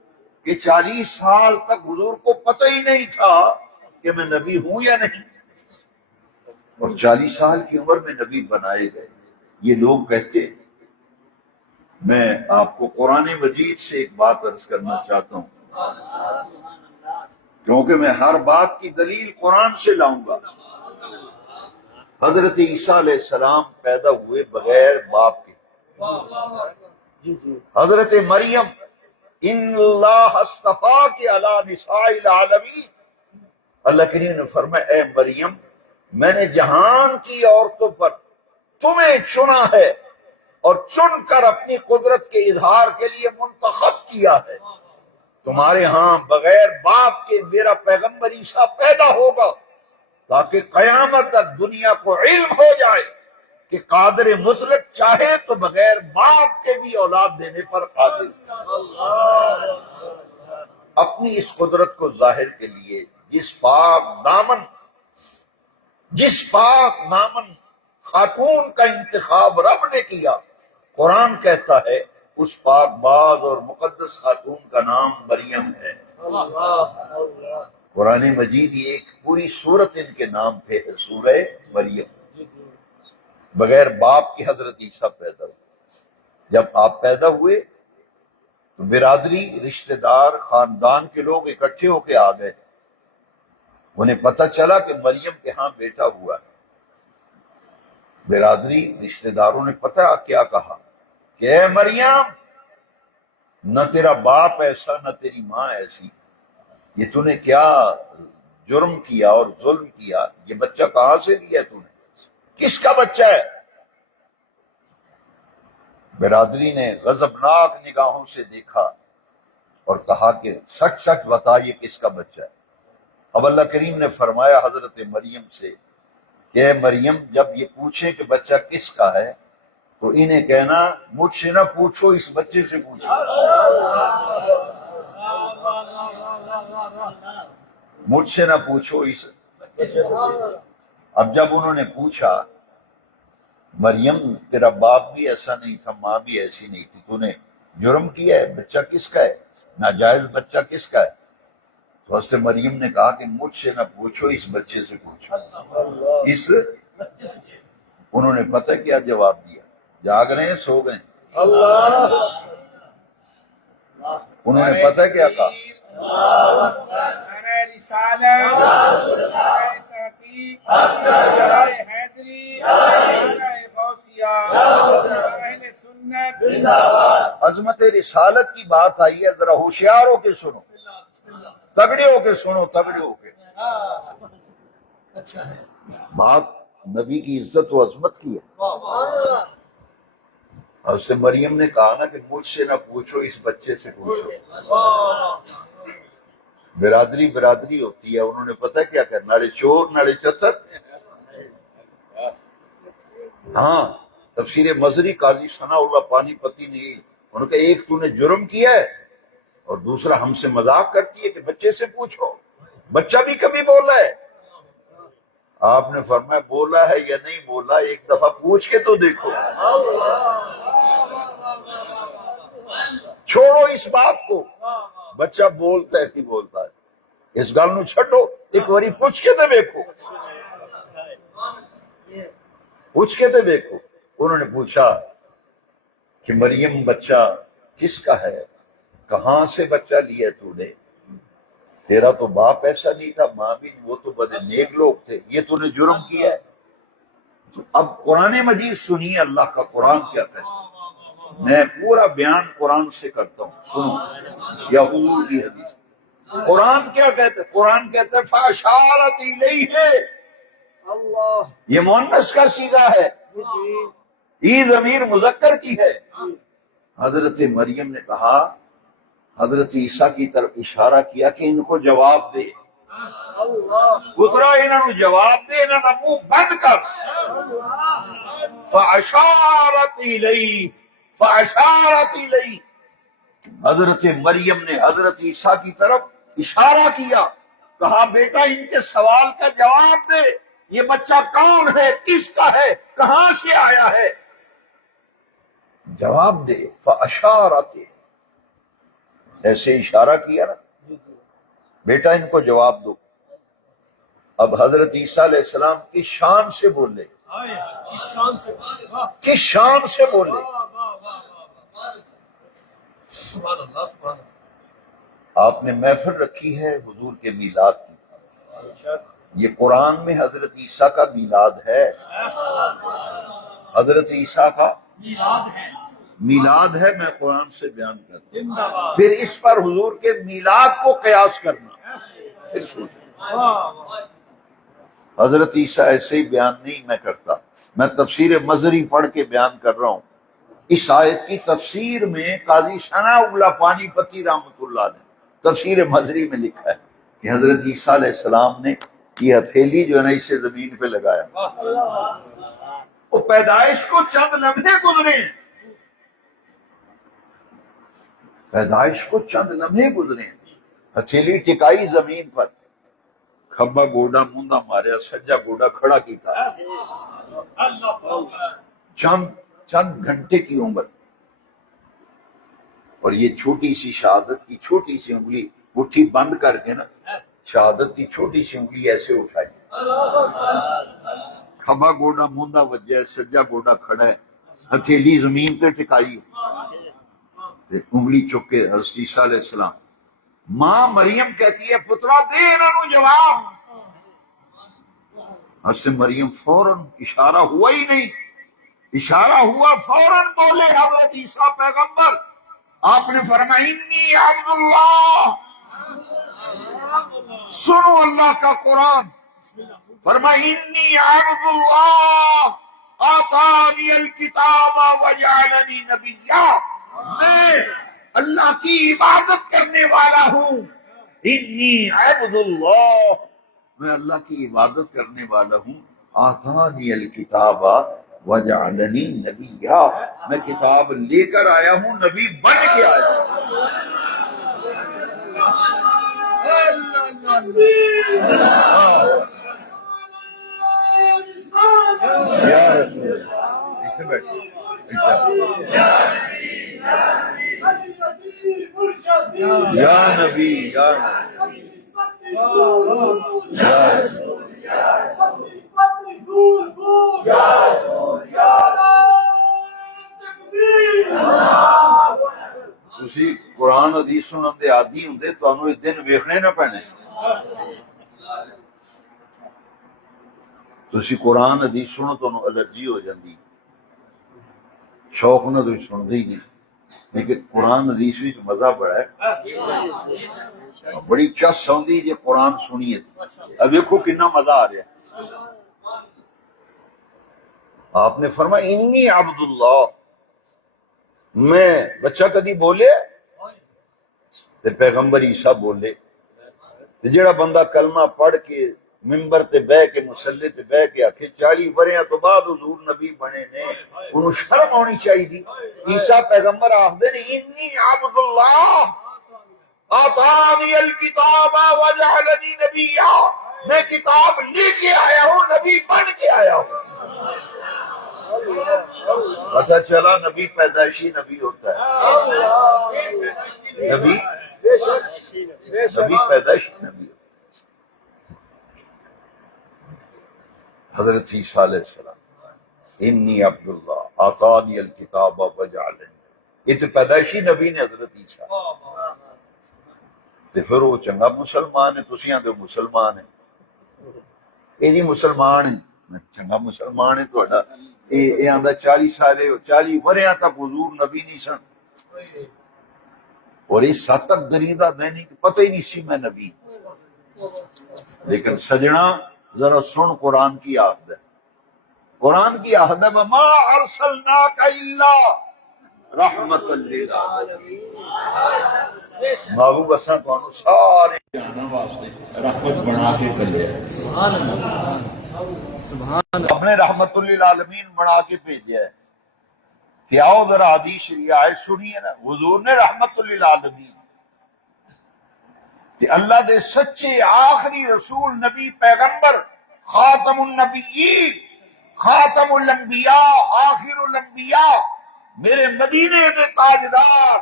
کہ 40 سال تک حضور کو پتہ ہی نہیں تھا کہ میں نبی ہوں یا نہیں، اور 40 سال کی عمر میں نبی بنائے گئے۔ یہ لوگ کہتے ہیں، میں آپ کو قرآن مجید سے ایک بات عرض کرنا چاہتا ہوں، کیونکہ میں ہر بات کی دلیل قرآن سے لاؤں گا۔ حضرت عیسیٰ علیہ السلام پیدا ہوئے بغیر باپ کے۔ حضرت مریم ان اللہ اصطفاک علی نساء العالمین، اللہ کریم نے فرمایا اے مریم میں نے جہان کی عورتوں پر تمہیں چنا ہے اور چن کر اپنی قدرت کے اظہار کے لیے منتخب کیا ہے۔ تمہارے ہاں بغیر باپ کے میرا پیغمبر عیسیٰ پیدا ہوگا تاکہ قیامت تک دنیا کو علم ہو جائے کہ قادر مطلق چاہے تو بغیر باپ کے بھی اولاد دینے پر قادر ہے۔ اپنی اس قدرت کو ظاہر کے لیے جس پاک دامن خاتون کا انتخاب رب نے کیا، قرآن کہتا ہے اس پاک باز اور مقدس خاتون کا نام مریم ہے۔ قرآن مجید یہ ایک پوری سورت ان کے نام پہ ہے، سورہ مریم۔ بغیر باپ کے حضرت عیسیٰ پیدا ہوئے۔ جب آپ پیدا ہوئے تو برادری، رشتہ دار، خاندان کے لوگ اکٹھے ہو کے آ گئے۔ انہیں پتہ چلا کہ مریم کے ہاں بیٹا ہوا ہے۔ برادری، رشتہ داروں نے پتہ کیا کہا کہ اے مریم، نہ تیرا باپ ایسا نہ تیری ماں ایسی، یہ تو نے کیا جرم کیا اور ظلم کیا، یہ بچہ کہاں سے لیا تو نے، کس کا بچہ ہے؟ برادری نے غضبناک نگاہوں سے دیکھا اور کہا کہ سچ سچ بتا یہ کس کا بچہ ہے۔ اب اللہ کریم نے فرمایا حضرت مریم سے کہ اے مریم جب یہ پوچھیں کہ بچہ کس کا ہے تو انہیں کہنا مجھ سے نہ پوچھو، اس بچے سے پوچھو، مجھ سے نہ پوچھو اس بچے سے۔ اب جب انہوں نے پوچھا مریم تیرا باپ بھی ایسا نہیں تھا، ماں بھی ایسی نہیں تھی، تو نے جرم کیا ہے، بچہ کس کا ہے، ناجائز بچہ کس کا ہے؟ تو حضرت مریم نے کہا کہ مجھ سے نہ پوچھو، اس بچے سے پوچھو، اس انہوں نے پتہ کیا جواب دیا، جاگ رہے ہیں سو گئے؟ انہوں نے پتہ کیا کہا؟ عظمت رسالت کی بات آئی ہے، ذرا ہوشیار ہو کے سنو، تگڑے ہو کے سنو، تگڑے ہو کے۔ بات نبی کی عزت و عظمت کی ہے۔ حضرت مریم نے کہا نا کہ مجھ سے نہ پوچھو، اس بچے سے پوچھو۔ برادری ہوتی ہے، انہوں نے پتہ کیا کہ ناڑے چور ناڑے چتر۔ ہاں، تفسیر مظہری قاضی ثناء اللہ پانی پتی نے انہوں نے کہا ایک تو نے جرم کیا ہے اور دوسرا ہم سے مذاق کرتی ہے کہ بچے سے پوچھو۔ بچہ بھی کبھی بولا ہے؟ آپ نے فرمایا بولا ہے یا نہیں بولا، ایک دفعہ پوچھ کے تو دیکھو۔ چھوڑو اس بات کو، بچہ بولتا ہے کہ بولتا ہے، اس گل نو چھڈو، ایک باری پوچھ کے تو دیکھو، پوچھ کے تو دیکھو۔ انہوں نے پوچھا کہ مریم بچہ کس کا ہے، کہاں سے بچہ لیا تو نے؟ تیرا تو باپ ایسا نہیں تھا، ماں بھی، وہ تو بڑے نیک لوگ تھے، یہ تو نے جرم کیا ہے۔ اب قرآن مجید سنیے اللہ کا قرآن کیا کہتا ہے۔ میں پورا بیان قرآن سے کرتا ہوں، سنو یا حضور کی حدیث۔ قرآن کیا کہتا ہے؟ قرآن کہتا ہے فَأَشَارَتْ إِلَيْهِ، یہ مؤنث کا صیغہ ہے، ای ضمیر مذکر کی ہے۔ حضرت مریم نے کہا، حضرت عیسیٰ کی طرف اشارہ کیا کہ ان کو جواب دے، پترا انہوں نے جواب دے، انہوں نے منہ بند کر۔ فَأَشَارَتْ إِلَيْهِ، فَأَشَارَتْ إِلَيْهِ، حضرت مریم نے حضرت عیسیٰ کی طرف اشارہ کیا، کہا بیٹا ان کے سوال کا جواب دے، یہ بچہ کون ہے، کس کا ہے، کہاں سے آیا ہے، جواب دے۔ فَأَشَارَتْ، ایسے اشارہ کیا نا، بیٹا ان کو جواب دو۔ اب حضرت عیسیٰ علیہ السلام کی شان سے بولے، کس شان سے بولے؟ آپ نے محفل رکھی ہے حضور کے میلاد کی، یہ قرآن میں حضرت عیسیٰ کا میلاد ہے، حضرت عیسیٰ کا میلاد ہے، میں قرآن سے بیان کرتا ہوں۔ پھر اس پر حضور کے میلاد کو قیاس کرنا، پھر سوچنا۔ حضرت عیسیٰ ایسے ہی بیان نہیں میں کرتا، میں تفسیر مظہری پڑھ کے بیان کر رہا ہوں۔ اس آیت کی تفسیر میں قاضی ثناء اللہ پانی پتی رحمۃ اللہ نے تفسیر مظہری میں لکھا ہے کہ حضرت عیسیٰ علیہ السلام نے یہ ہتھیلی جو ہے نا اسے زمین پہ لگایا، وہ پیدائش کو چند لمحے گزرے، پیدائش کو چند لمحے گزرے، ہتھیلی ٹکائی زمین پر، کھبا گوڈا موندا ماریا، سجا گوڈا کھڑا کیتا، چند گھنٹے کی عمر، اور یہ چھوٹی سی شہادت کی چھوٹی سی انگلی مٹھی بند کر کے نا، شہادت کی چھوٹی سی انگلی ایسے اٹھائی، کھبا گوڈا موندا وجہ، سجا گوڈا کھڑا ہے، ہتھیلی زمین تے ٹکائی، انگلی چک کے حضرت عیسیٰ علیہ السلام، ماں مریم کہتی ہے پترا دے انہوں جواب۔ حضرت مریم فوراً، اشارہ ہوا ہی نہیں، اشارہ ہوا فوراً بولے حضرت عیسیٰ پیغمبر، آپ نے فرمایا انی عبد اللہ، سنو اللہ کا قرآن، فرمایا انی عبد اللہ آتانی الکتاب وجعلنی نبیا، میں اللہ کی عبادت کرنے والا ہوں، انی عبد اللہ، میں اللہ کی عبادت کرنے والا ہوں، آتانی الکتاب وجعلنی نبیا، میں کتاب لے کر آیا ہوں، نبی بن کے آیا ہوں۔ یا رسول اللہ، یا نبی، یا تسی قرآن حدیث سنن دے عادی ہوندے، تانوں اس دن ویکھنے نہ پینے، تسی قرآن حدیث سنو تانوں الرجی ہو جاندی، شوق نہ تسی سندے ہی نہیں، لیکن قرآن حدیث وچ مزہ بڑا ہے، بڑی چس آندی جے قرآن سنیے، اب دیکھو کتنا مزہ آ رہا ہے۔ آپ نے فرمایا انی عبد اللہ، میں بچہ کدی بولے تے پیغمبر عیسیٰ بولے تے جڑا بندہ کلمہ پڑھ کے ممبر تے بہ کے مصلی تے بہ کے آکھے 40 وریاں تو بعد حضور نبی بنے نے انہوں شرم ہونی چاہیے. عیسیٰ پیغمبر آخدے نے انی عبد اللہ آتانی الکتاب وجعلنی نبیا، میں کتاب لے کے آیا ہوں، نبی بن کے آیا ہوں. پتہ چلا نبی پیدائشی نبی ہوتا ہے. نبی پیدائشی نبی. حضرت عیسیٰ علیہ السلام انی عبداللہ آتانی الکتاب وجعلنی، یہ تو پیدائشی نبی نے حضرت عیسیٰ. تے پھر وہ چنگا مسلمان ہے، تسیاں تو مسلمان ہیں. یہ جی مسلمان ہے، چنگا مسلمان ہے تہاڈا. یہ آندا 40 وریاں تک حضور نبی نہیں سن، اور اس حد تک دریدہ میں نہیں، پتہ ہی نہیں سی میں نبی. لیکن سجنا ذرا سن قرآن کی آخد ہے. قرآن کی آخد ہے وَمَا أَرْسَلْنَاكَ إِلَّا رَحْمَةً لِلْعَالَمِينَ. محبوب اساں تانوں سارے جہاں واسطے رحمت بنا کے کلے سبحان اللہ سبحان اپنے رحمت للعالمین بنا کے بھیجا ہے. کہ آؤ ذرا حدیث شریف آئے سنیے نا، حضور نے رحمت للعالمین کہ اللہ دے سچے آخری رسول نبی پیغمبر خاتم النبیین خاتم الانبیاء آخر الانبیاء میرے مدینے دے تاجدار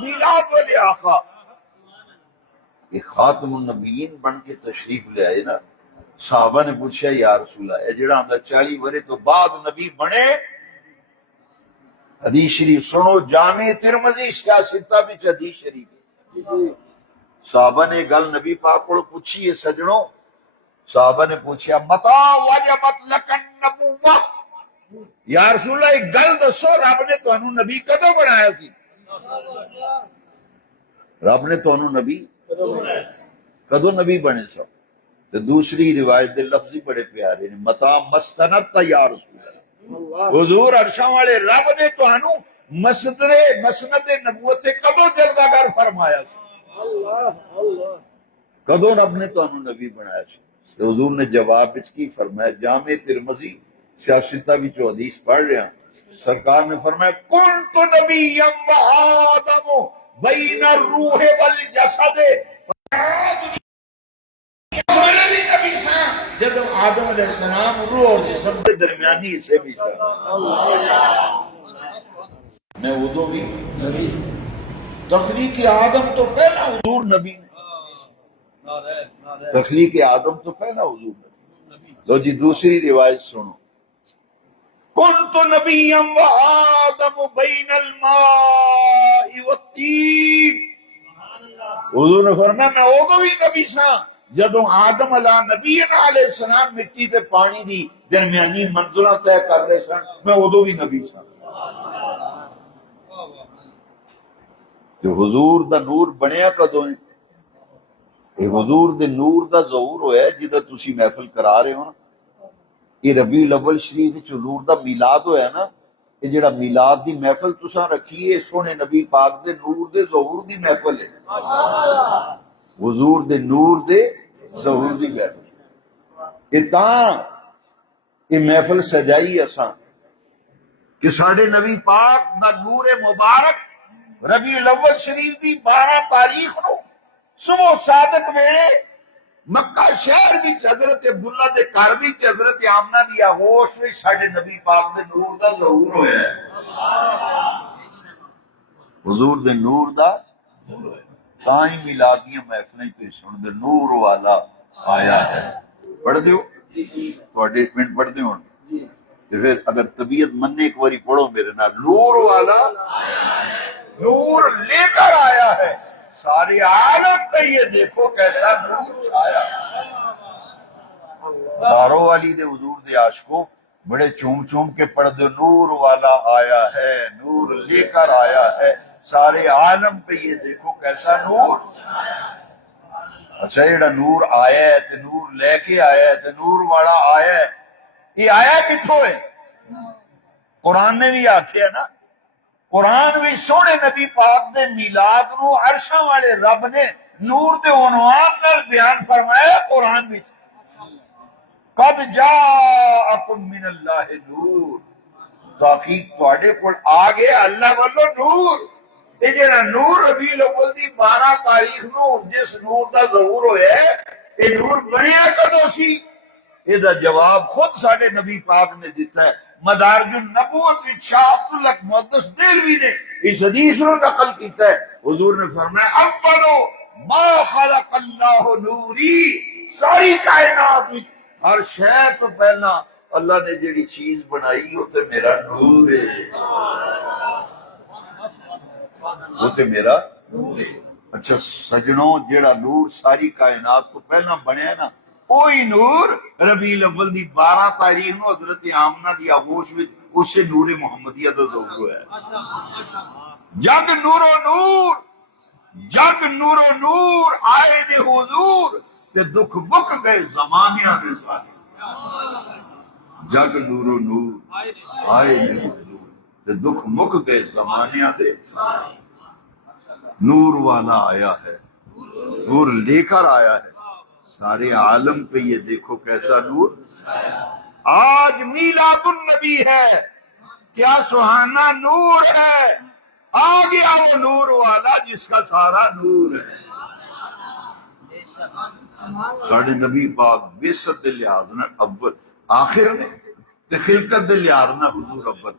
میلاد والے آقا، یہ خاتم النبیین بن کے تشریف لے آئے نا. صحابہ نے پوچھا یا رسول اللہ، جڑا آندا 40 ورے تو بعد نبی بنے. حدیث شریف سنو، جامع ترمذی سیاستہ بچ حدیث شریف. صحابہ نے گل نبی پاک کو پوچھی ہے سجنوں. صحابہ نے پوچھا متا وجبت لک النبوہ، یا رسول اللہ ایک گل دسو، رب نے تانوں نبی کدوں بنایا سی؟ رب نے تانوں نبی کدوں نبی بنے سو؟ تو دوسری روایت دے لفظی بڑے پیارے نے، متا مستنت یا رسول اللہ، حضور عرشاں والے رب نے تانوں مسند نبوت کدوں جلدہ گر فرمایا سی؟ کدوں رب نے تانوں نبی بنایا سی؟ تو حضور نے جواب وچ کی فرمایا، جامع ترمذی سیاستہ بھی جو حدیث پڑھ رہے ہیں، سرکار نے فرمایا کنت نبیا و آدم بین الروح والجسد، جب آدم علیہ السلام روح اور جسم کے درمیانی حصے بھی تھا. میں ادو بھی نبی تخلیق آدم تو پہلا حضور نبی نے، تخلیق آدم تو پہلا حضور نبی. لو جی دوسری روایت سنو، کنت نبیا و آدم بین الماء والطین. حضور نے فرمایا میں ادو ہی نبی سا جدو آدم علیہ نبی علیہ السلام مٹی تے پانی دی درمیانی منزلہ طے کر رہے سن، میں ادو بھی نبی سا. تو حضور دا نور بنیا کدوں ہے؟ یہ حضور دے نور دا ظہور ہویا ہے جدہ تسی محفل کرا رہے ہو نا. یہ ربیع الاول شریف وچ حضور دا میلاد ہویا نا، یہ جڑا میلاد دی محفل تساں رکھی ہے سونے نبی پاک دے نور دے ظہور دی محفل ہے. حضور دے نور دے ظہور دی محفل. یہ تاں یہ محفل سجائی اساں کہ ساڈے نبی پاک دا نور مبارک ربیع الاول شریف دی 12 تاریخ نو صبح صادق ویلے مکہ شہر دی حضرت عبداللہ دے گھر وچ حضرت آمنہ دی آغوش وچ ساڈے نبی پاک دے نور دا ظہور ہویا ہے. حضور دے نور دا تاں ہی میلادیاں محفلیں تو سن دے نور والا آیا ہے. پڑھ دیو تواڈے منٹ پڑھ دیو. پھر اگر طبیعت مننے ایک باری پڑھو میرے نال، نور والا نور لے کر آیا ہے سارے عالم پہ، یہ دیکھو کیسا نور چھایا. دارو والی دے حضور دے عاشقوں بڑے چوم چوم کے پڑھ دو، نور والا آیا ہے، نور لے کر آیا ہے سارے عالم پہ، یہ دیکھو کیسا نور. اچھا جڑا نور آیا ہے تے نور لے کے آیا ہے تے نور والا آیا ہے، یہ آیا کتھوں ہے؟ قرآن نے بھی آکھیا نا قرآن بھی سونے نبی پاک دے میلاد نو عرشاں والے رب نے نور دے عنوان نال بیان فرمایا قرآن وچ قد جاءکم من اللہ نور تحقیق تواڈے کول آ گیا اللہ والو نور یہ جڑا نور ربیع الاول دی 12 تاریخ نو جس نور دا ظہور ہویا ہے یہ نور بنیا کدوں سی یہ دا جواب خود ساڈے نبی پاک نے دیتا ہے مدارج النبوت شاہ عبداللہ محدث دہلوی نے اس حدیث کو نقل کیتا ہے حضور نے فرمایا اولو ما خلق اللہ نوری ساری کائنات میں ہر شے تو پہلا اللہ نے جڑی چیز بنائی وہ تے میرا نور ہے وہ تے میرا نور ہے اچھا سجنوں جڑا نور ساری کائنات تو پہلا بنیا نا وہی نور ربیع الاول دی 12 تاریخ نو حضرت آمنہ دی آغوش وچ اسے نور محمدیہ دا ظہور ہوا ہے جگ نور و نور جگ نور و نور آئے دے حضور تے دکھ بک گئے زمانیاں دے سارے جگ نور و نور آئے دے حضور تے دکھ مک گئے زمانیاں دے نور والا آیا ہے نور لے کر آیا ہے سارے عالم پہ یہ دیکھو کیسا نور آج میلاد النبی ہے کیا سہانا نور ہے آ گیا وہ نور والا جس کا سارا نور ہے ساڑھے نبی پاک بیست دے لحاظ نہ اول آخر نے تے خلقت دے لحاظ نہ حضور اول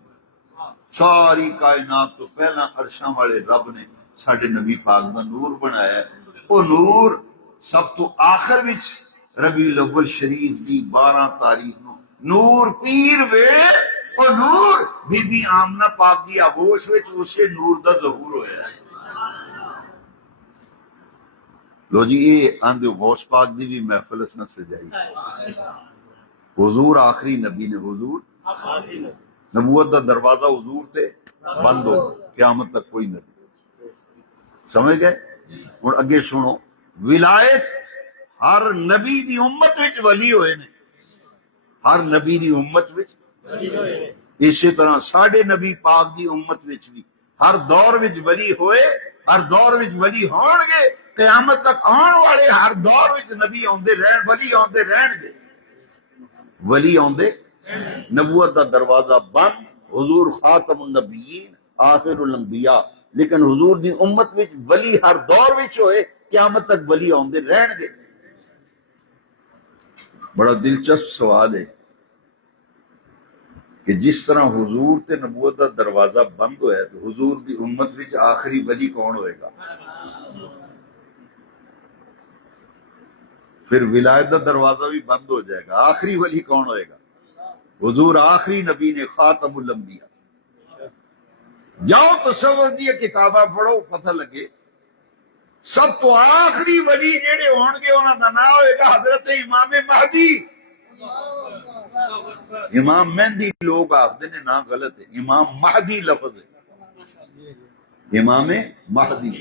ساری کائنات تو پہلا عرشاں والے رب نے ساڑھے نبی پاک دا نور بنایا ہے وہ نور سب تو آخر وچ ربیع الاول شریف دی 12 تاریخ نو نور پیر ویلے اور نور بی بی آمنہ پاک دی آغوش وچ اسے نور دا ظہور ہویا ہے لو جی یہ آندے غوث پاک دی بھی محفل اس نے سجائی حضور آخری نبی نے حضور نبوت دا دروازہ حضور تے بند ہو قیامت تک کوئی نبی سمجھ گئے اور اگے سنو ولایت ہر نبی دی امت وچ ولی ہوئے نے ہر نبی دی امت وچ اسی طرح ساڑھے نبی پاک دی امت وچ بھی ہر دور وچ ولی ہوئے ہر دور وچ ولی ہون گے قیامت تک آن والے ہر دور وچ نبی آندے رہن ولی آندے رہن گے ولی آندے نبوت دا دروازہ بند حضور خاتم النبیین آخر الانبیاء لیکن حضور دی امت وچ ولی ہر دور وچ ہوئے قیامت تک ولی آندے رہن گے بڑا دلچسپ سوال ہے کہ جس طرح حضور تے نبوت دا دروازہ بند ہویا ہے تو حضور دی امت وچ آخری ولی کون ہوئے گا پھر ولایت دا دروازہ بھی بند ہو جائے گا آخری ولی کون ہوئے گا حضور آخری نبی نے خاتم الانبیاء جاؤ تصور دی کتاباں پڑھو پتہ لگے سب تو آخری ولی جڑے ہون گے انہاں دا نام ہوئے گا حضرت امام مہدی امام مہدی لوگ آخدے نے نام غلط ہے امام مہدی لفظ ہے امام مہدی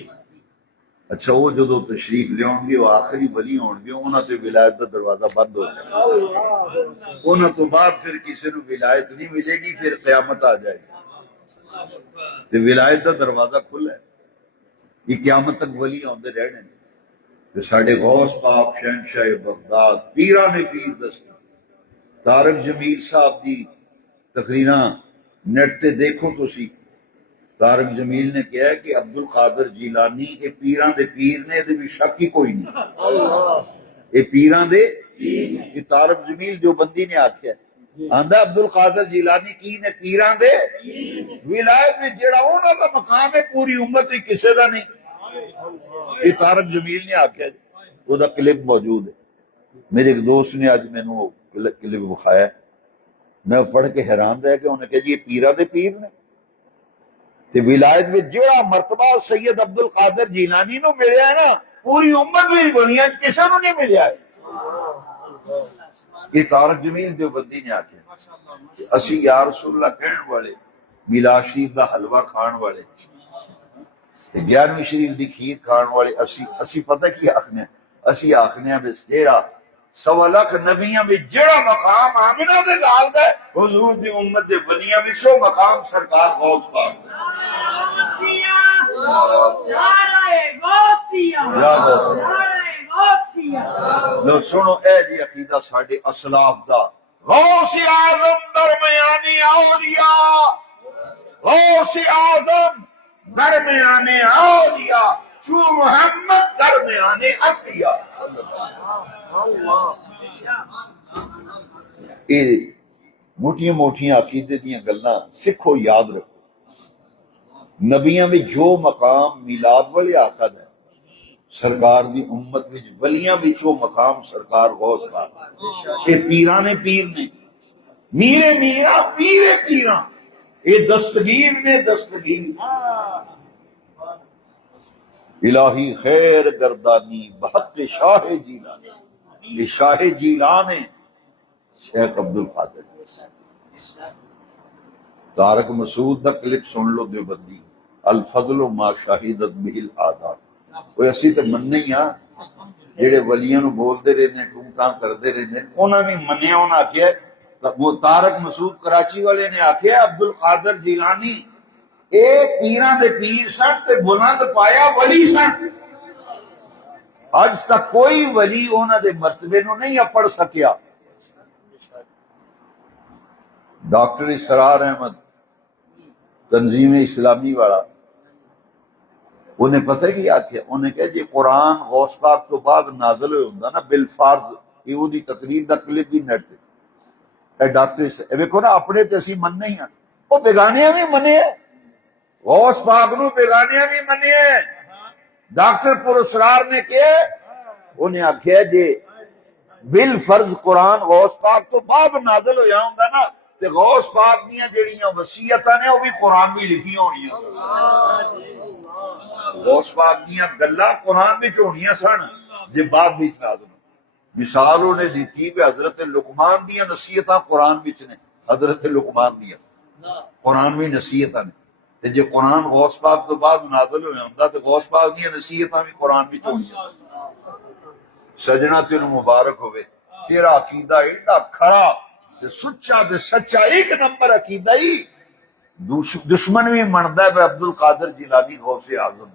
اچھا وہ جدو تشریف لے ہون گے وہ آخری ولی ہون گے انہاں تے ولایت دا دروازہ بند ہو جائے گا انہاں تو بعد پھر کسی نو ولایت نہیں ملے گی پھر قیامت آ جائے گی تے ولایت دا دروازہ کھلا ہے یہ قیامت تک ولی آندے رہنے تے ساڈے غوث پاک شہنشاہ بغداد پیران پیر دستی طارق جمیل صاحب دی تقریراں نیٹ تے دیکھو تسی طارق جمیل نے کہا ہے کہ عبد القادر جیلانی کے پیران دے پیر نے دے بھی شک ہی کوئی نہیں یہ پیران دے یہ طارق جمیل جو بندی نے آکھیا ہے آندہ عبد القادر جیلانی کی نے پیران دے ولایت میں جڑا ہونا دا مقام ہے پوری امت ہی کسے دا نہیں یہ طارق جمیل نے آکھیا ہے وہ دا کلپ موجود ہے میرے ایک دوست نے آج میں نے کلپ بخایا ہے میں پڑھ کے حیران رہ گیا انہیں کہا جی یہ پیران دے پیر نے تے ولایت میں جڑا مرتبہ سید عبد القادر جیلانی نو ملیا ہے نا پوری امت میں دنیا کسے نو نہیں ملیا ہے یہ طارق جمیل جو بندی نے آکھیا اسی یا رسول اللہ کہن والے میلاد شریف دا حلوہ کھان والے 11ویں شریف دی کھیر کھان والے اسی پتہ کی آخنے اسی آخنے بس جیڑا سوا لکھ نبیاں بھی جڑا مقام آمنہ دے لال دے حضور دی امت دے ولیاں بھی سو مقام سرکار غوث پاک یا غوث لو سنو اے جی عقیدہ ساڑھے اسلاف دا غوث اعظم درمیانی اولیاء غوث اعظم درمیانی اولیاء چو محمد درمیانی انبیاء یہ موٹیاں موٹیاں عقیدے دیاں گلاں سکھو یاد رکھو نبیاں میں جو مقام میلاد والے آقا ہے سرکار دی امت وچ ولیاں وچ وہ مقام سرکار غوث پاک یہ پیرانے پیر نے میرے میرا پیرے پیراں یہ دستگیر نے دستگیر الہی خیر گردانی بحق شاہ جیلانی یہ شاہ جیلان ہے شیخ عبدالقادر طارق مسعود دا کلپ سن لو دیوبندی الفضل ما شاہدت بہ العادات وہ اسی تے مننے ہی ہاں جڑے ولیاں نو بولدے رہندے ٹومٹاں کردے رہندے انہاں بھی منیا انہاں آکھیا وہ طارق مسعود کراچی والے نے آکھیا عبدالقادر جیلانی اے پیراں دے پیر سن تے بلند پایا ولی سن آج تک کوئی ولی انہاں دے مرتبے نو نہیں اپڑ سکیا ڈاکٹر اسرار احمد تنظیم اسلامی والا انہیں پتہ کی آکھیا انہیں کہا جی قرآن غوث پاک تو بعد نازل ہوئے ہوندا نا بالفرض یہ دی تقریر دا کلپ بھی نیٹ تے اے ڈاکٹر ویکھو نا اپنے تے اسی مننے ہی ہاں وہ بیگانیاں بھی منے غوث پاک نو بیگانیاں بھی منے ڈاکٹر پراسرار نے کہ انہیں آکھیا جی بالفرض قرآن غوث پاک تو بعد نازل ہویا ہوندا نا تے غوث پاک دیاں جڑیاں وصیتاں نے وہ بھی قرآن بھی لکھی ہونیاں غوث پاک دیاں گلاں قرآن وچ ہونیاں سن جے بعد وچ نازل مثال انہیں دیتی کہ حضرت لقمان دیاں نصیحتاں قرآن وچ نے حضرت لقمان دیاں قرآن بھی نصیحتاں نے تے جے قرآن غوث پاک تو بعد نازل ہویا ہوندا تے غوث پاک دیاں نصیحتاں بھی قرآن وچ ہونیاں سجنا تینوں مبارک ہوئے تیرا عقیدہ ایڈا کھڑا تے سچا تے سچا ایک نمبر عقیدہ ہی دشمن بھی مندا ہے عبدالقادر جیلانی غوث اعظم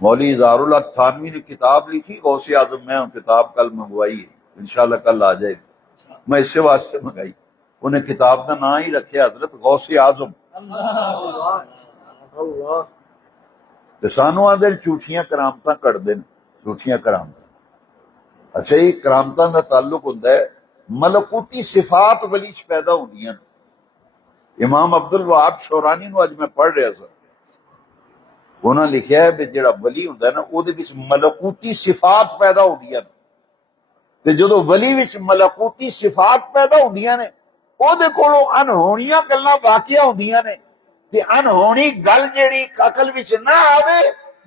مولوی اظہار اللہ تھانوی نے کتاب لکھی غوث اعظم میں کتاب کل منگوائی ہے انشاءاللہ کل آ جائے میں اس سے واسطے منگائی انہیں کتاب کا نام ہی رکھے حضرت غوث اعظم تے سانو آندے جھوٹیاں کرامتاں کر دین جھوٹیاں کرامتاں اچھا یہ کرامتاں دا تعلق ہوندا ہے ملکوتی صفات ولی چ پیدا ہوندیاں امام عبدالوہاب شورانی نو اج میں پڑھ رہا سا انہاں لکھیا ہے کہ جڑا ولی ہوندا ہے نا او دے وچ ملکوتی صفات پیدا ہوندیاں تے جدوں ولی وچ ملکوتی صفات پیدا ہوندیاں نے او دے کولوں انہونیاں گلاں واقعہ ہوندیاں نے تے انہونی گل جیڑی عقل وچ نہ آوے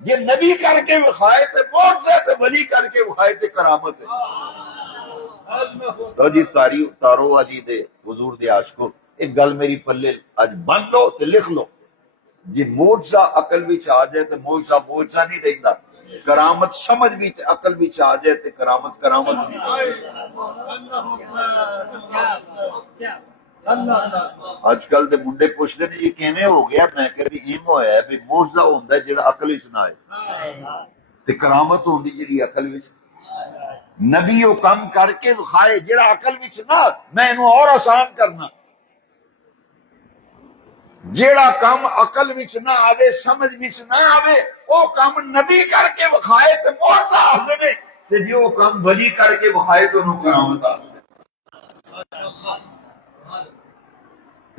یہ نبی کر کے وکھائے تے معجزہ تے ولی کر کے وکھائے تے کرامت ہے تو جی تارو اجی دے حضور دے عاشقو ایک گل میری پلے اج بن لو تے لکھ لو جی معجزہ عقل وچ آ جائے تے معجزہ معجزہ نہیں رہندا کرامت سمجھ بھی تے عقل وچ آ جائے تے کرامت کرامت نہیں آج کل دے منڈے پوچھتے ہیں یہ کیویں ہو گیا میں کہ بھی ایم ہویا ہے بھی معجزہ ہوندا ہے جڑا عقل وچ نہ آئے تے کرامت ہوندی جڑی عقل وچ نبی وہ کم کر کے دکھائے جڑا عقل وچ نہ میں انہوں اور آسان کرنا جیڑا کم عقل وچ نہ آوے سمجھ وچ نہ آوے او کم نبی کر کے وکھائے تے معجزہ آندے نے تے جے او کم ولی کر کے وکھائے تے انہوں کرامت آندے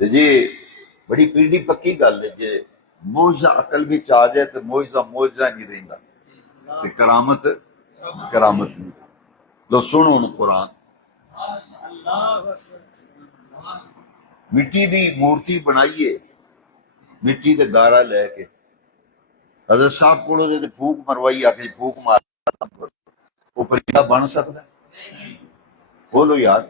تے جی بڑی پیڑی پکی گل ہے جے معجزہ عقل وچ آ جائے تے معجزہ معجزہ نہیں رہندا تے کرامت کرامت نہیں لو سنو ان قرآن مٹی دی مورتی بنائیے مٹی دے گارا لے کے حضرت صاحب کو پھوک مروائی آ کے پھوک مار وہ پرندہ بن سکتا ہے بولو یار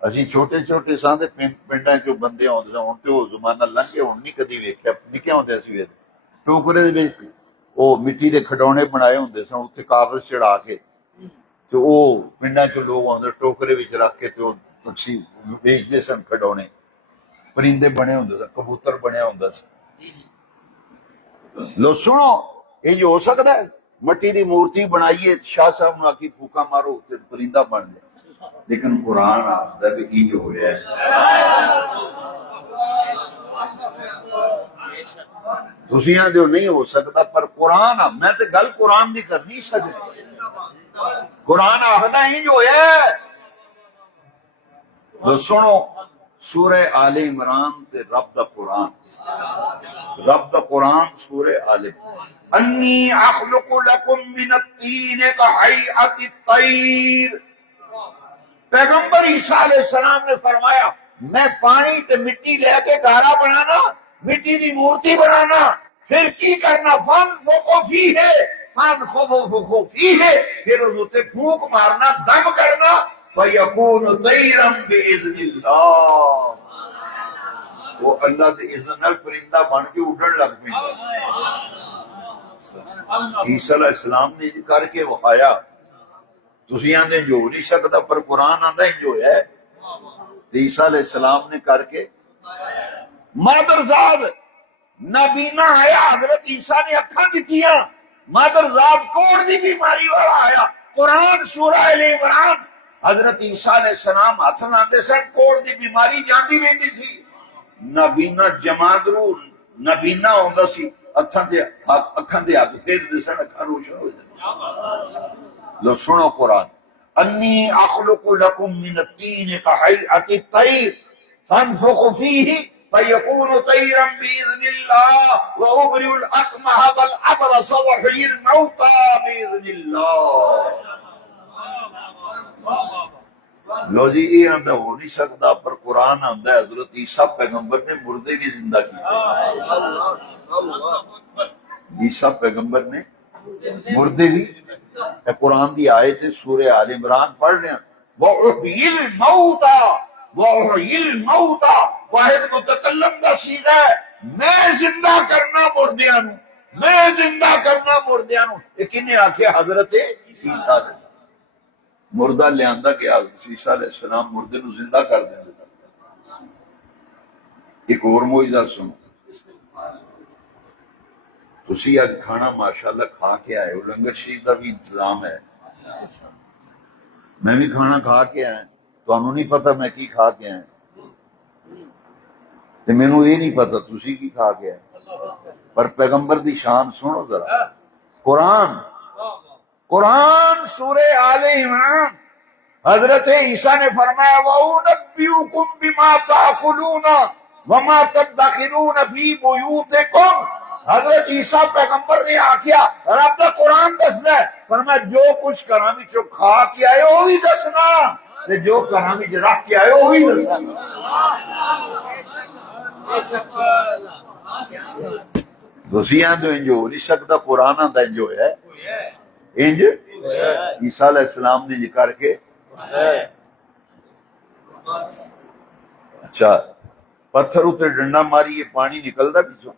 اسی چھوٹے چھوٹے ساندے پنڈاں چوں بندے آندے ہن تے او زمانہ لنگھ گیا ہن نہیں کدی ویکھیا نکے ہوندے اسی ویکھ ٹوکرے دے وچ ਉਹ ਮਿੱਟੀ ਦੇ ਖਿਡੌਣੇ ਬਣਾਏ ਹੁੰਦੇ ਸਨ, ਉੱਤੇ ਕਾਗਜ਼ ਚੜਾ ਕੇ ਤੇ ਉਹ ਪਿੰਡਾਂ 'ਚ ਲੋਕ ਆਉਂਦੇ ਟੋਕਰੇ ਵਿੱਚ ਰੱਖ ਕੇ ਤੇ ਉਹ ਪੰਛੀ ਵੇਚਦੇ ਸਨ ਖਿਡੌਣੇ, ਪਰਿੰਦੇ ਬਣੇ ਹੁੰਦੇ ਸਨ, ਕਬੂਤਰ ਬਣਿਆ ਹੁੰਦਾ ਸੀ। ਲੋ ਸੁਣੋ, ਇਹ ਹੋ ਸਕਦਾ ਹੈ ਮੱਟੀ ਦੀ ਮੂਰਤੀ ਬਣਾਈਏ, ਸ਼ਾਹ ਸਾਹਿਬ ਨੂੰ ਆਖੀ ਫੂਕਾ ਮਾਰੋ ਤੇ ਪਰਿੰਦਾ ਬਣ ਜਾਏ, ਲੇਕਿਨ ਕੁਰਾਨ ਆਖਦਾ ਵੀ ਇੰਜ ਹੋਇਆ ਹੈ। ਤੁਸੀਂ ਆਂਦੇ ਹੋ ਨਹੀਂ ਹੋ ਸਕਦਾ, ਪਰ ਕੁਰਾਨ ਆ, ਮੈਂ ਤੇ ਗੱਲ ਕੁਰਾਨ ਦੀ ਕਰਨੀ ਸੱਚ, ਕੁਰਾਨ ਆਖਦਾ ਇੰਜ ਹੋਇਆ ਹੈ। ਲੋ ਸੁਣੋ, سورہ آل عمران تے رب دا قرآن سورہ آل انی اخلق لکم من الطین کحیئۃ الطیر۔ پیغمبر عیسیٰ علیہ السلام نے فرمایا میں پانی تے مٹی لے کے گارا بنانا، مٹی دی مورتی بنانا، پھر کی کرنا فانفخ فیہ، پھر اس تے پھونک مارنا، دم کرنا، فَيَكُونُ طَيْرًا بِإِذْنِ اللَّهِ، وہ اللہ دے اذن نال پرندہ بن کے اڑن لگ پہ۔ عیسیٰ علیہ السلام نے کر کے وخایا، تسی آندے جو نہیں سکتا، پر قرآن آندہ ہی جو ہے، عیسیٰ علیہ السلام نے کر کے مادرزاد نابینا آیا، حضرت عیسیٰ نے اکھاں دتیاں، مادرزاد کوڑ دی بیماری والا آیا، قرآن سورہ آل عمران، حضرت عیسیٰ علیہ السلام ہاتھ لاندے سن، کوڑ دی بیماری جاندی رہندی سی، نابینا جمادرو نابینا ہوندا سی، اکھاں دے ہاتھ پھیر دے سن، اکھاں روشن ہو جاندی۔ لو سنو قرآن، انی اخلق لکم من الطین کحیئۃ الطیر فانفخ فیہ فیکون طیرا باذن اللہ وابرئ الاکمہ والابرص واحیی الموتى باذن اللہ۔ لو جی یہ آندہ ہو نہیں سکتا، پر قرآن آندہ ہے حضرت عیسیٰ پیغمبر نے مردے بھی زندہ کیے، عیسیٰ پیغمبر نے مردے بھی، قرآن دی آیت سورہ آل عمران پڑھ رہے ہیں، وَأُحْيِي الْمَوْتَى وَأُحْيِي الْمَوْتَى، واحد متکلم کا صیغہ ہے، میں زندہ کرنا مردیاں نوں، میں زندہ کرنا مردیاں نوں۔ یہ کنے آکھے؟ حضرت عیسیٰ علیہ السلام، مردہ لے آندہ کہ عیسیٰ علیہ السلام مردے نو زندہ کر دیں دیتا۔ ایک اور معجزہ سنو، تسی آج کھانا ماشاءاللہ کھا کے آئے ہو، لنگر شریف دا بھی انتظام ہے، میں بھی کھانا کھا کے آئے، تو انہوں نہیں پتا میں کی کھا کے آئے، تو میں نو یہ نہیں پتا تسی کی کھا کے آئے، پر پیغمبر دی شان سنو ذرا، قرآن سورہ آل عمران، حضرت عیسیٰ نے فرمایا وَأُنَبِّئُكُم بِمَا تَأْكُلُونَ وَمَا تَدَّخِرُونَ فِي بُيُوتِكُم۔ حضرت عیسیٰ پیغمبر نے آکھیا رب دا قرآن دسنا ہے، فرمایا جو کچھ گھراں وچوں کھا کے آئے ہو وہی دسنا، تے جو گھراں وچ رکھ کے آئے ہو وہی دسنا۔ دوسیاں تو انج ہو نہیں سکتا، قرآن آندا انج ہویا ہے، انج عیسیٰ علیہ السلام نے یہ کر کے۔ اچھا پتھر اتنے ڈنڈا ماری یہ پانی نکلدا پیچھوں،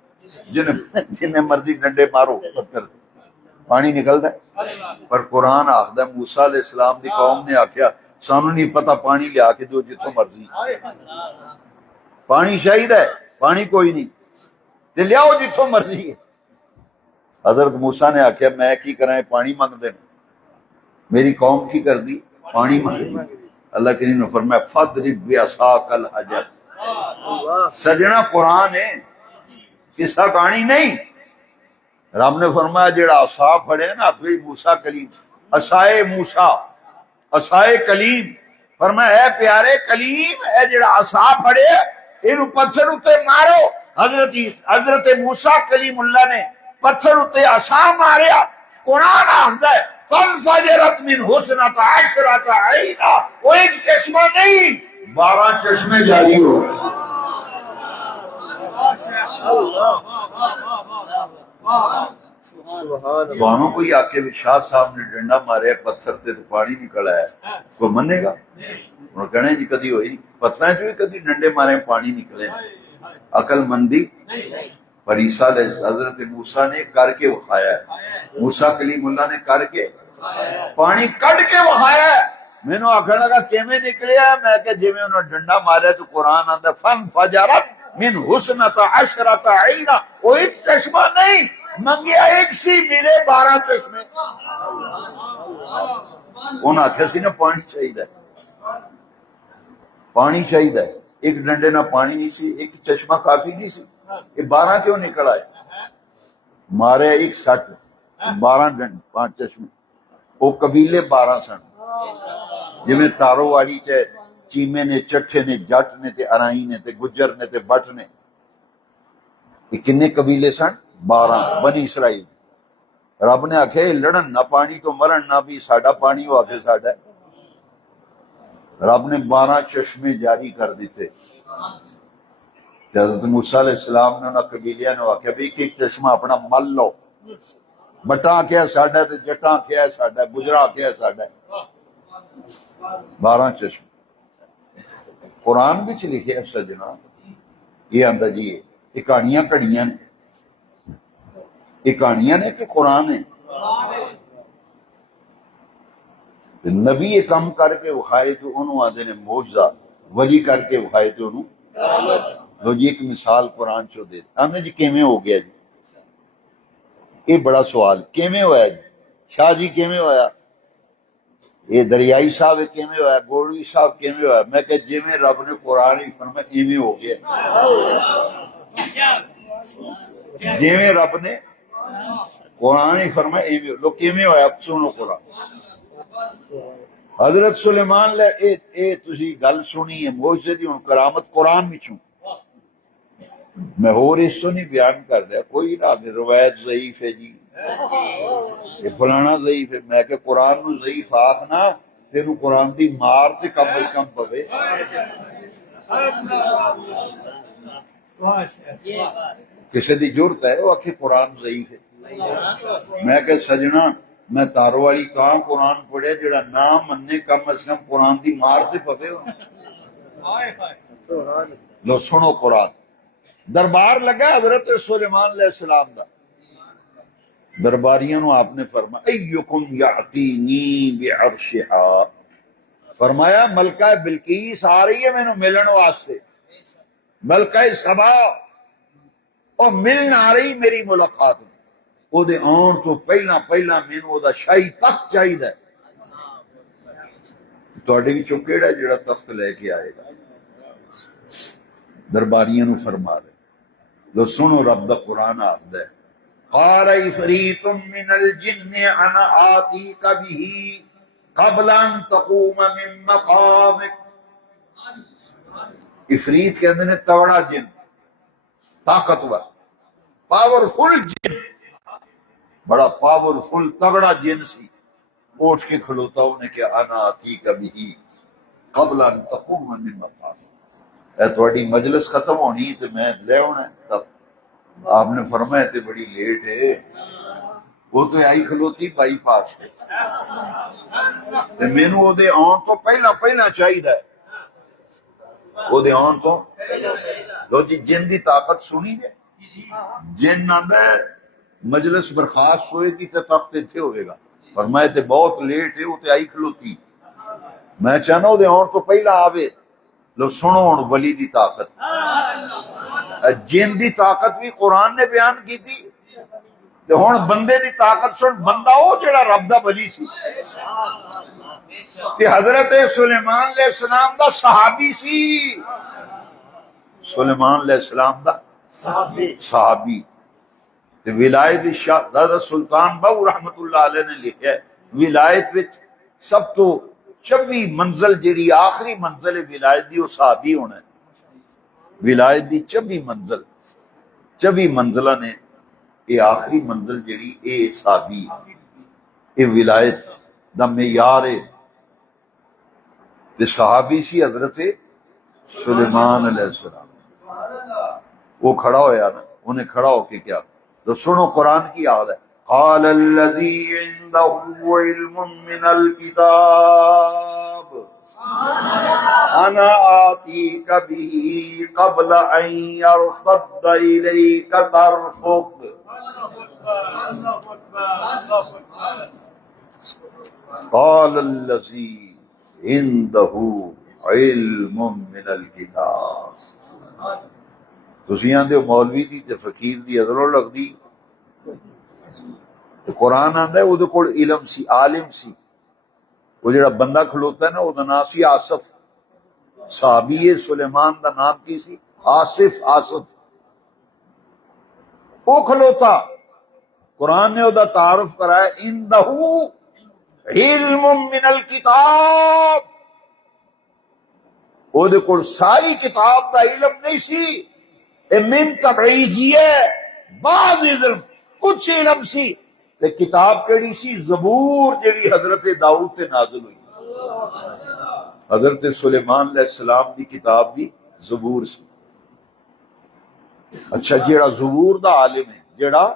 جن مرضی ڈنڈے مارو پتھر پانی نکلدا ہے، پر قرآن آخدا موسیٰ علیہ السلام دی قوم نے آکھیا سانو نہیں پتا، پانی لیا کے دو جتوں مرضی، پانی شاہد ہے، پانی کوئی نہیں تے لیاؤ جتوں مرضی ہے۔ حضرت موسیٰ نے آکھیا میں کی کرائیں، پانی مانگ دیں، میری قوم کی کر دی، پانی مانگ دی۔ اللہ کریم نے فرمایا فَاضْرِبْ بِعَصَاكَ الْحَجَرَ۔ سجنا قرآن ہے، قصہ کہانی نہیں۔ رب نے فرمایا جڑا عصا پھڑے نا ہتھ موسیٰ کلیم، عصائے موسیٰ، عصائے کلیم، فرمایا اے پیارے کلیم، اے جڑا عصا پھڑے اینو پتھر اتے مارو۔ حضرت موسیٰ کلیم اللہ نے پتھر اتے عصا ماریا، قرآن آخدا ہے فَانْفَجَرَتْ مِنْهُ اثْنَتَا عَشْرَةَ عَيْنًا، وہ ایک چشمہ نہیں 12 چشمے جاری ہو گئے۔ سبحان کوئی آکے بھی شاہ صاحب نے ڈنڈا مارے پتھر تے تو پانی نکل آیا، کوئی منے گا؟ انہوں کہنے جی کدی ہوئی نہیں، پتھراں چ بھی کدی ڈنڈے مارے پانی نکلے، عقل مندی پر عیسیٰ حضرت موسیٰ نے کر کے وکھایا ہے، موسیٰ کلیم اللہ نے کر کے پانی کٹ کے وکھایا ہے۔ مینوں آکھن لگا کیویں نکلیا؟ میں کہ جویں انہوں ڈنڈا ماریا تو قرآن آندا فن فجرت من حسنۃ عشرۃ عینا، وہ ایک چشمہ نہیں منگیا، ایک سی ملے 12 چشمے۔ انہاں آکھیا سی نا پانی چاہیے، پانی چاہیے، ایک ڈنڈے نہ پانی نہیں سی، ایک چشمہ کافی نہیں سی، یہ 12 کیوں نکل آئے؟ مارے ایک سٹ 12 ڈنڈ 5 چشمے، وہ قبیلے 12 سن، جویں تارو والی چ چیمے نے، چٹھے نے، جٹ نے تے ارائی نے تے گجر نے تے بٹ نے، یہ کنے قبیلے سن؟ 12 بنی اسرائیل۔ رب نے آکھے لڑن نہ پانی تو مرن نہ بھی ساڈا پانی ہو آکھے ساڈا۔ رب نے 12 چشمے جاری کر دیتے۔ حضرت موسیٰ علیہ السلام نے انہاں قبیلیاں نے آکھیا بھی ایک چشمہ اپنا مل لو، بٹاں آکھیا ساڈا تے جٹاں آکھیا ساڈا، گجرا آکھیا ساڈا، 12 چشمے۔ قرآن وچ لکھیا ہے سجنا، یہ آندا جی یہ کہانیاں کڑیاں نے، یہ کہانیاں نے کہ قرآن ہے؟ نبی یہ کام کر کے وکھائے تو انہوں آدھے نے معجزہ، ولی کر کے وکھائے تو انہوں لو جی ایک مثال قرآن چو دے آندھے جی کیویں ہو گیا جی؟ یہ بڑا سوال، کیویں ہویا جی؟ شاہ جی کیویں ہویا؟ یہ دریائی صاحب کیویں ہویا؟ گوڑوی صاحب کیویں ہویا؟ میں کہ جویں رب نے قرآن ہی فرمایا ایویں ہو گیا، جویں رب نے قرآن ہی فرمایا ایویں لو کیویں ہویا؟ سنو قرآن۔ حضرت سلیمان لے اے تسی گل سنی ہے معجزے دی، ہن کرامت قرآن وچوں میں ہور اس تو نہیں بیان کر رہا، کوئی نہ روایت ضعیف ہے جی، یہ فلانا ضعیف ہے، میں کہ قرآن نو ضعیف آکھنا تینوں قرآن دی مار تے کم از کم پوے۔ کسی دی جرت ہے وہ آکھے قرآن ضعیف ہے؟ میں کہ سجنا میں تارو والی کہاں قرآن پڑھے جڑا نہ مننے کم از کم قرآن دی مار تے پوے۔ لو سنو قرآن۔ دربار لگا حضرت سلیمان علیہ السلام دا، درباریوں آپ نے فرمایا ایکم یعطینی بعرشہا، فرمایا ملکہ بلقیس آ رہی ہے مینوں ملن واسطے، ملکہ سبا اور ملن آ رہی میری ملاقات میں، او دے آن تو پہلا مینوں او دا شاہی تخت چاہیے۔ تواڈے وچوں کیڑا جڑا تخت لے کے آئے گا؟ درباریوں نو فرما رہے لو سنو رب دا قرآن آخدا ہے قال عفریت من الجن انا آتیک بہ قبل ان تقوم من مقامک۔ عفریت کہندے نے تگڑا جن، طاقتور، پاورفل جن، بڑا پاورفل تگڑا جن سی، اٹھ کے کھلوتا انہیں کہ انا آتیک بہ قبل ان تقوم من مقامک، اے تھوڑی مجلس ختم ہونی تو میں لے ہونا ہے۔ تب آپ نے فرمایا تے بڑی لیٹ ہے، وہ تو آئی کھلوتی بائی پاس ہے، تے مینوں او دے آن تو پہلا چاہیے، او دے آن تو لو جی جن دی طاقت سنی جائے، جن آندا ہے مجلس برخاست ہوئے گی تے تخت ایتھے ہوئے گا، فرمایا تے بہت لیٹ ہے، وہ تے آئی کھلوتی، میں چاہنا او دے آن تو پہلا آوے۔ لو سنو ہن ولی دی طاقت، جن دی طاقت بھی قرآن نے بیان کی تھی، تے ہن بندے دی طاقت سن، بندہ او جڑا رب دا ولی سی، تے حضرت سلیمان علیہ السلام دا صحابی سی، سلیمان علیہ السلام دا صحابی، تے ولایت شاہ حضرت سلطان بہو رحمت اللہ علیہ نے لکھا ہے ولایت وچ سب تو 24 منزل جیڑی آخری منزل ہے ولایت دی، وہ صحابی ہونا ہے۔ ولایت دی 24 منزلہ نے، یہ آخری منزل جیڑی اے صحابی، اے ولایت دا معیار ہے۔ تے صحابی سی حضرت سلیمان علیہ السلام، وہ کھڑا ہویا نا، انہیں کھڑا ہو کے کیا تو سنو قرآن کی یاد ہے قال الذی عنده علم من الکتاب انا آتیک به قبل ان یرتد الیک طرفک قال الذی عنده علم من الکتاب. تسی آندے ہو مولوی دی تے فقیر دی ادرو لگدی، تے قرآن آندا ہے اودے کول علم سی، عالم سی. وہ جڑا بندہ کھلوتا ہے نا وہ نام سی آصف، صحابی سلیمان دا نام کی سی؟ آصف. وہ کھلوتا، قرآن نے وہ تعارف کرایا اندہ علم من الکتاب. وہ دے کول ساری کتاب دا علم نہیں سی، اے من تبعیضی ہے، بعض علم کچھ علم سی. تے کتاب کیڑی سی؟ زبور، جیڑی حضرت داؤد تے نازل ہوئی. حضرت سلیمان علیہ السلام دی کتاب بھی زبور سی. اچھا جیڑا زبور دا عالم ہے، جیڑا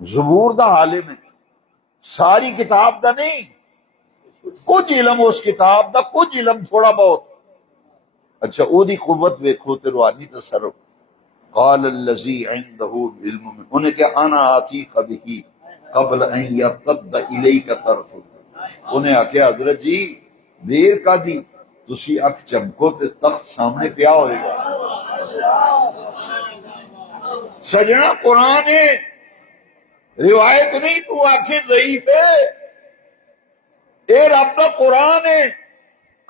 زبور دا عالم ہے، ساری کتاب دا نہیں، کچھ علم اس کتاب دا، کچھ علم تھوڑا بہت. اچھا او دی قوت ویکھو تے روحانی تصرف. قال الذی عنده علم من، انہیں کہ انا آتیک به قبل ان یرتد الیک طرفک. انہیں آکھیا حضرت جی دیر کا دی، تسی اکھ چمکو تے تخت سامنے پیا ہوئے گا. سجنا قرآن ہے، روایت نہیں. تو آنکھیں ضعیف ہے، اے رب دا قرآن ہے.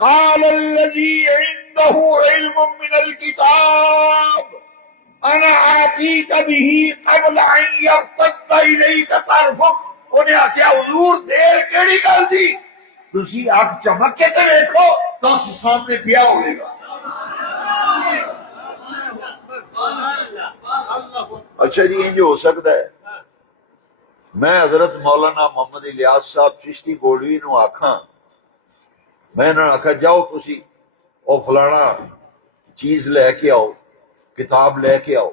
قال الذی عنده علم من الکتاب انا آتیک به قبل ان یرتد الیک طرفک. انہیں آکھیا حضور دیر کیڑی گل دی، تسی اکھ چمک کے تے دیکھو تخت سامنے پیا ہوئے گا. اچھا جی انج ہو سکتا ہے میں حضرت مولانا محمد الیاس صاحب چشتی بوڑوی نو آکھاں، میں انہوں نے آکھا جاؤ تسی او فلانا چیز لے کے آؤ، کتاب لے کے آؤ.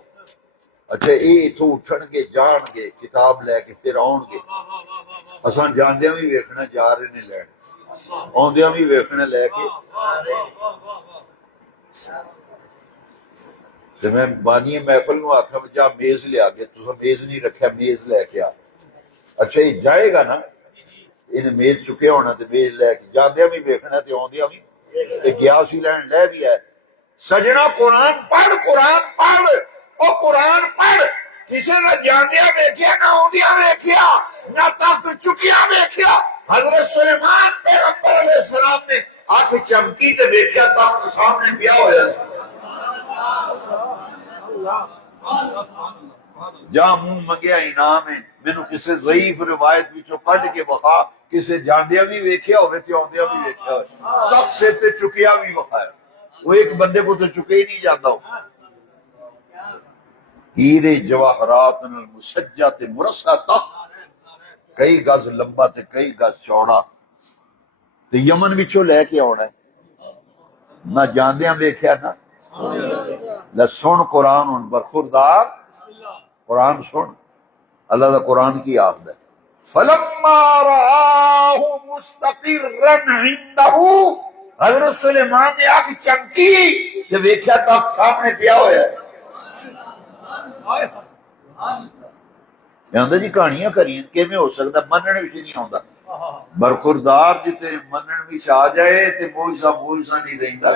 اچھا یہ اتوں اٹھن گے، جان گے کتاب لے کے، پھر آن گے. اساں جاندیاں بھی ویکھنا جا رہے نے لین، آندیاں بھی ویکھنے لے کے. تے میں بانی محفل نو آکھا جا میز لیا گیا، تساں میز نہیں رکھیا، میز لے کے آ. اچھا یہ جائے گا نا، انہیں میز چکیا ہونا تے میز لے کے جاندیاں بھی ویکھنا تے آندیاں بھی، تے گیا سی لین لے بھی آئے. سجنا قرآن پڑھ، قرآن پڑھ، او قرآن پڑھ. کسی نے جاندیاں ویکھیا نہ آندیاں ویکھیا، نہ تخت چکیا ویکھیا. حضرت سلیمان پیغمبر علیہ السلام نے آنکھ چمکی تے ویکھیا تخت سامنے پیا ہویا. جا منہ منگیا انعام ہے. مینوں کسی ضعیف روایت وچوں کڈ کے بخا، کسی جاندیاں بھی ویکھیا ہوئے تے آندیاں بھی ویکھیا ہوئے، تخت سے تے چکیا بھی بخایا. وہ ایک بندے کو تو چکے ہی نہیں جاتا ہو. ہیرے جواہرات المسجات مرصع تخت، کئی گز لمبا تے کئی گز چوڑا، تے یمن وچوں لے کے آنا ہے. نہ جاندیاں ویکھیا نہ نہ. سن قرآن ہن برخوردار، قرآن سن. اللہ دا قرآن کی آخد ہے فَلَمَّا رَآهُ مُسْتَقِرًّا عِندَهُ. حضرت سلیمان نے آنکھ چمکی کہ ویکھیا تخت سامنے پیا ہوا ہے. آندا جی کہانیاں کریاں کیویں ہو سکتا، منن وچ نہیں آوندا. برخوردار جتے منن وچ آ جائے تے موجزہ نہیں رہندا،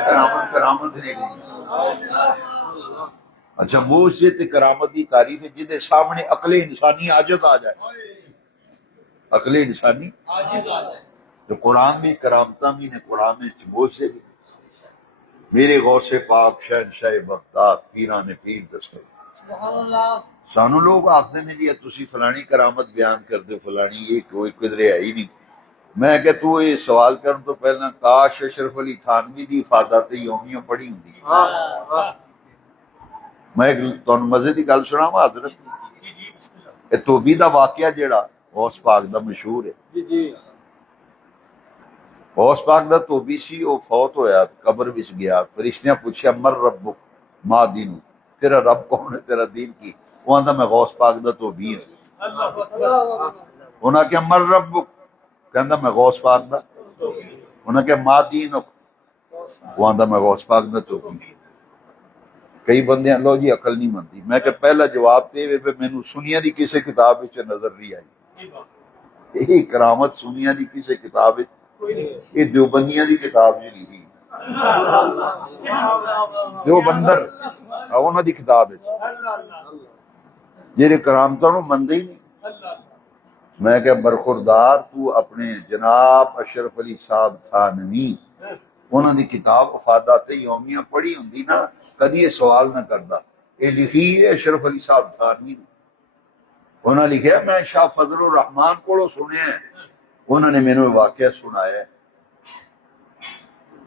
کرامت نہیں رہندا. اچھا موجزے تے کرامت دی تعریف ہے جدے سامنے عقل انسانی عاجز آ جائے، عقل انسانی عاجز آ جائے. تو قرآن بھی کرامتاں بھی نے، قرآن میں موجزے بھی. میرے غوث پاک شہنشاہ بغداد پیران پیر دستے. سانو لوگ آخر نے جی تسی فلانی کرامت بیان کر دے، فلانی یہ کوئی قدرے ہے ہی نہیں. میں کہ تو یہ سوال کرن تو پہلا کاش اشرف علی تھانوی دی افادات یومیہ پڑھی ہوندی. میں تانوں مزے دی گل سناواں. حضرت توبی دا واقعہ جیڑا غوث پاک دا مشہور ہے. غوث پاک دا توبی سی، وہ فوت ہویا، قبر وچ گیا. فرشتیاں پوچھیا مر ربک ما دینو، تیرا رب کون ہے، تیرا دین کی؟ وہ آندا میں غوث پاک دا توبی ہوں. انہاں کہ مر ربک، کہندا میں غوث پاک دا. انہوں نے کہا ما دینک، وہ آندا میں غوث پاک دا چوکی. کئی بندے لو جی عقل نہیں مندی. میں کہ پہلا جواب تے وے مینوں سنیا دی کسے کتاب وچ نظر نہیں آئی. یہ کرامت سنیا دی کسے کتاب وچ، یہ دیوبندیاں دی کتاب جی لکھی دیوبندر انہاں دی کتاب وچ جہے کرامتاں نوں مندے ہی نہیں. میں کہ برخوردار تو اپنے جناب اشرف علی صاحب تھانوی انہاں دی کتاب افادات یومیہ پڑھی ہوندی نا کدی یہ سوال نہ کردا. یہ لکھی ہے اشرف علی صاحب تھانوی نے. انہاں لکھیا میں شاہ فضل الرحمان کولوں سنیا ہے، انہوں نے مینوں واقعہ سنایا ہے.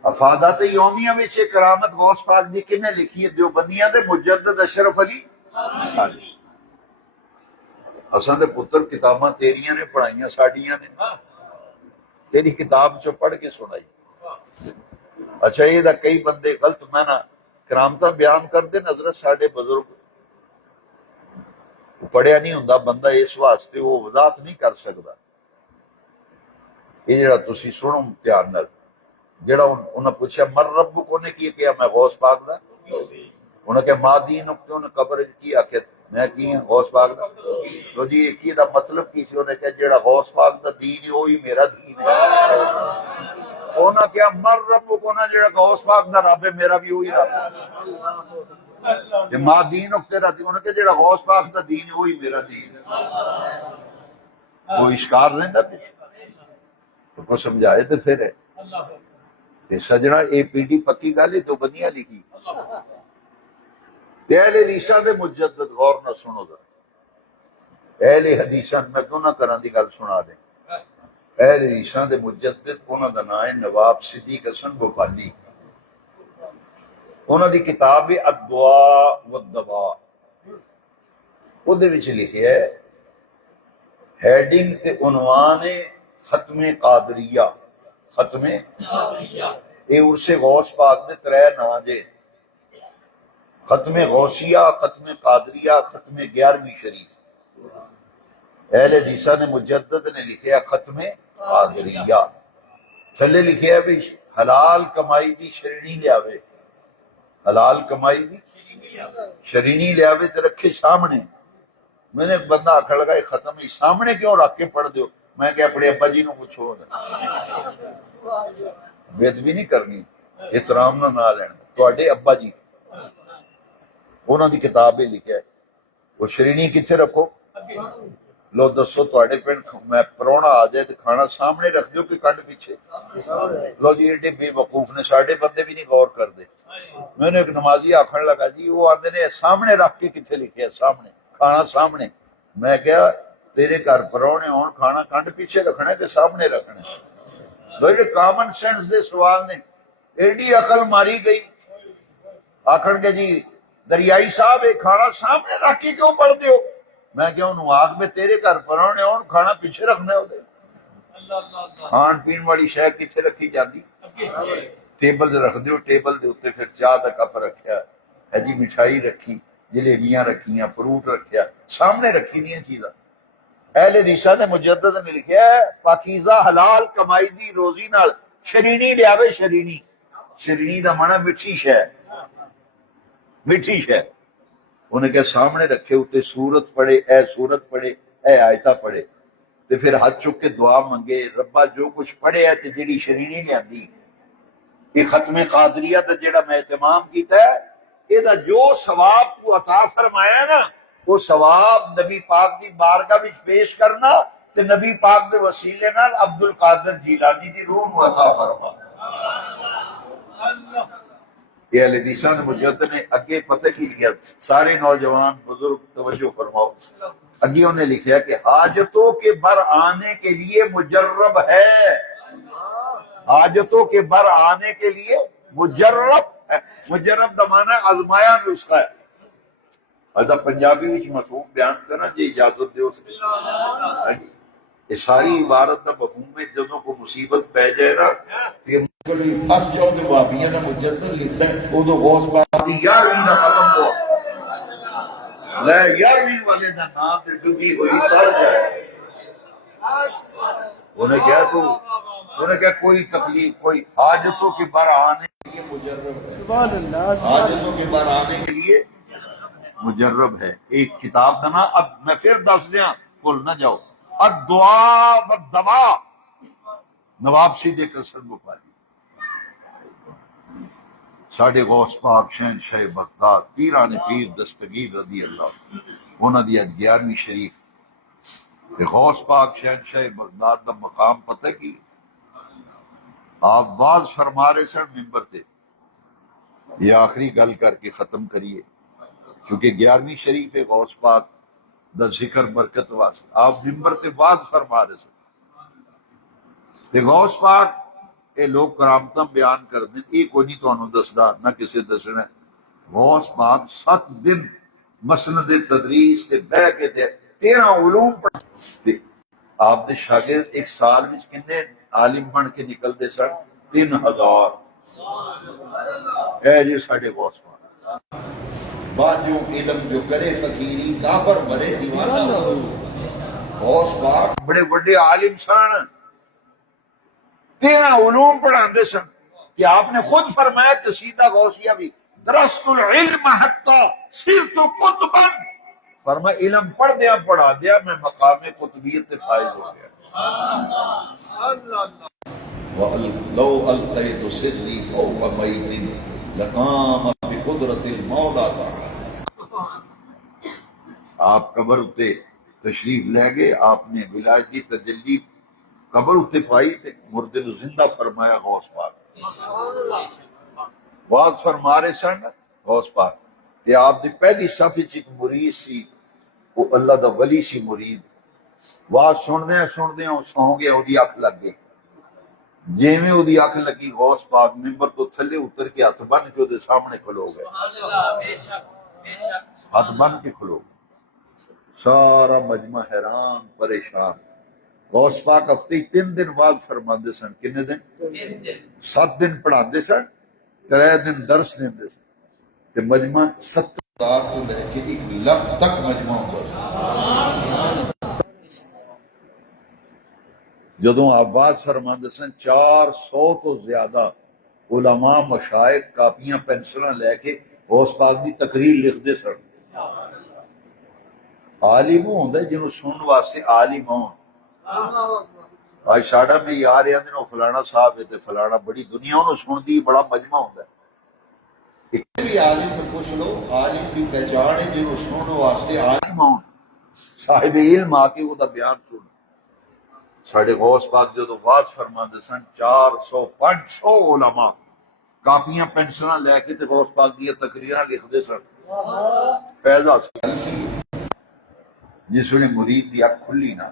افادات یومیہ وچ یہ کرامت غوث پاک دی کنے لکھی ہے؟ دیوبندیاں دے مجدد اشرف علی تھانوی. اساں دے پتر کتاباں تیریاں نے پڑھائیاں ساڈیاں نے، تیری کتاب چ پڑھ کے سنائی. اچھا یہ دا کئی بندے غلط معنی کرامتاں بیان کردے. حضرت ساڈے بزرگ پڑھیا نہیں ہوندا بندہ اس واسطے وہ وضاحت نہیں کر سکدا. یہ جڑا تسی سنو دھیان نال، جڑا انہاں پوچھا مر ربک، انہیں کی کہا میں غوث پاک دا. انہوں نے کہا ما دینک، تے انہیں قبر کی آخر میں کی ہوں غوث پاک دا. تو جی ایک دا مطلب کی سی؟ انہیں کہا جڑا غوث پاک دا دین ہے وہی میرا دین ہے. انہاں کہا مر ربک، انہاں جڑا غوث پاک دا رب ہے میرا بھی وہی رب ہے. ما دینک تیرا دین، انہوں نے کہا جڑا غوث پاک دا دین ہے وہی میرا دین ہے. وہ اشکار رہندا پیچھے تو کو سمجھائے تو پھر ہے. تے سجنا اے پی ڈی پکی گل ہے، دیوبندیاں لکھی. اہل حدیثاں دے مجدد غور نہ سنو دا. اہل حدیثاں میں کیوں نہ کراں دی گل سنا دیں. اہل حدیثاں دے مجدد انہاں دا نام ہے نواب صدیق حسن بخاری. انہاں دی کتاب ہے الدواء والدواء. اودے وچ لکھیا ہے ہیڈنگ تے عنوان ہے ختم قادریہ. ختم اے عرس غوث پاک دے ترے نام جے: ختم غوثیہ، ختم قادریہ، ختم 11ویں شریف. اہل حدیثاں نے مجدد نے لکھیا ختم قادریہ. تھلے لکھیا بھی حلال کمائی دی شرینی لیاوے. حلال کمائی دی شرینی لیاوے تے رکھے سامنے. میں نے ایک بندہ آکھڑ لگا یہ ختم ہی سامنے کیوں رکھ کے پڑھ دیو؟ میں کہ اپنے ابا جی نو پوچھو، بے ادبی نہیں کرنی، احترام نہ لینا. تواڈے ابا جی انہاں دی کتاب لکھیا ہے وہ شرینی کتھے رکھو؟ لو دسو تواڈے پنڈ میں پرونا آ جائے تو کھانا سامنے رکھ دیو کہ کنڈ پیچھے؟ لو جی ایڈے بے وقوف نے، ساڈے بندے بھی نہیں غور کردے. میں نے ایک نمازی آکھن لگا جی وہ آندے نے سامنے رکھ کے کتھے لکھیا؟ سامنے کھانا سامنے. میں کہا تیرے گھر پرونے ہون کھانا کنڈ پیچھے رکھنا ہے کہ سامنے رکھنا ہے؟ لو کامن سینس دے سوال نے. ایڈی عقل ماری گئی. آکھن کے جی دریائی صاحب ایک کھانا سامنے رکھ کے کیوں پڑھ دیو؟ میں کہ انہوں آگ میں تیرے گھر پرونے ہون کھانا پیچھے رکھنا ہے. کھان پین والی شے کتھے رکھی جاندی؟ ٹیبل رکھ دیو. ٹیبل دے اوتے پھر چاہ دا کپ رکھیا ہے جی، مٹھائی رکھی، جلیبیاں رکھیاں، فروٹ رکھیا، سامنے رکھی دیاں چیزاں. اہل حدیثاں نے مجدد نے لکھیا ہے پاکیزہ حلال کمائی دی روزی نال شرینی لیاوے. شرینی، شرینی دا معنی میٹھی شے، میٹھی شے. انہیں کہ سامنے رکھے اتنے سورت پڑھے، اے سورت پڑھے، اے آیتہ پڑھے، تے پھر ہاتھ چک کے دعا منگے ربا جو کچھ پڑھے ہے تے جڑی شرینی لیاندی. یہ ختم قادریہ دا جڑا میں اہتمام کیتا ہے، یہ دا جو ثواب تو عطا فرمایا نا وہ ثواب نبی پاک دی بارگاہ وچ پیش کرنا تے نبی پاک دے وسیلے نال عبد القادر جیلانی دی روح نو عطا فرما. یہ اہل حدیثاں نے مجدد نے اگے پتہ کی لکھا، سارے نوجوان بزرگ توجہ فرماؤ. اگے انہیں لکھا کہ حاجتوں کے بر آنے کے لیے مجرب ہے. حاجتوں کے بر آنے کے لیے مجرب ہے. مجرب دا معنی آزمایا نسخہ ہے. ادا پنجابی وچ مفہوم بیان کرنا جی اجازت دیو. یہ ساری عبارت دا مفہوم ہے جدوں کو مصیبت پہ جائے نا اب جو بابیاں نے مجدد لکھا ہے ادو غوث پاک دی 11ویں دا ختم ہوا. لے 11ویں والے دا نام تے ڈبی ہوئی سر جائے. انہیں کیا کوئی تکلیف، کوئی حاجتوں کے بر آنے کے لیے مجرب ہے، سبحان اللہ سبحان حاجتوں کے بر آنے کے لیے مجرب ہے۔ ایک کتاب دا نا، اب میں پھر دس دیاں بھول نہ جاؤ، الدعاء والدواء، نواب سید قصر بخاری، ساڈے غوث پاک شہنشاہ بغداد پیران پیر دستگیر رضی اللہ، انہاں دی اج 11ویں شریف تے غوث پاک شہنشاہ بغداد دا مقام پتہ کی؟ آپ واز فرما رہے سن ممبر تے، یہ آخری گل کر کے ختم کریے کیونکہ 11ویں شریف ہے غوث پاک دا ذکر برکت واسطے، آپ ممبر تے واز فرما رہے سن تے غوث پاک اے لوگ کرامتاں بیان کر دیں، یہ کوئی نہیں تانوں دسدا نہ کسے دسنا ہے۔ غوث پاک 7 دن مسند تدریس تے بہ کے تے 13 علوم پڑھ تے آپ دے شاگرد ایک سال وچ کنے عالم بن کے نکلدے سن؟ 3000۔ اے جی ساڈے غوث پاک باجو علم جو کرے فقیری کافر مرے دیوانہ ہو۔ غوث پاک بڑے بڑے عالم سن، 13 علوم پڑھاندے سن کہ آپ نے خود فرمایا قصیدہ غوثیہ بھی، درست العلم حتی صرت قطبا، فرمایا علم پڑھ دیا پڑھا دیا میں مقام قطبیت فائز ہو گیا۔ لو القیت سری فوق میت لقام بقدرت المولا تعالی۔ آپ قبر اتے تشریف لے گئے، آپ نے ولایتی تجلی قبر اتے پائی تے مردے نو زندہ فرمایا غوث پاک۔ واز فرما رہے سن غوث پاک تے آپ دی پہلی صف وچ ایک مرید سی، وہ اللہ دا ولی سی مرید، واز سندیاں سو گیا، اودی اکھ لگ گئی، جیویں اودی اکھ لگی غوث پاک ممبر تو تھلے اتر کے ہاتھ بن کے اودے سامنے کھلو گئے، ہاتھ بن کے کھلو گئے، سارا مجمع حیران پریشان۔ غوث پاک ہفتے 3 دن بعد فرماندے سن، کنے دن؟ 7 دن پڑھاندے سن، 3 دن درس دیندے سن تے مجمع 70,000 تو لے کے 1 لاکھ تک مجمع ہوتا سن۔ جدوں آواز فرماندے سن 400 تو زیادہ علماء مشائخ کاپیاں پینسلاں لے کے غوث پاک دی تقریر لکھدے سن۔ عالم ہوندا جنوں سنن واسطے عالم ہون۔ آج ساڑا میں یار آدھے نو فلانا صاحب ہے تے فلانا بڑی دنیا انہوں سن دی، بڑا مجمع ہوتا ہے۔ ایک بھی عالم تو پوچھ لو، عالم کی پہچان ہے جنہوں سنن واسطے عالم ہون، صاحب علم آ کے وہ دا بیان سن۔ ساڑے غوث پاک جدو واز فرماندے سن 400-500 علماء کاپیاں پینسلاں لے کے تے غوث پاک دی تقریراں لکھدے سن۔ فیض حاصل جس ویلے مرید دی اکھ کھلی نا،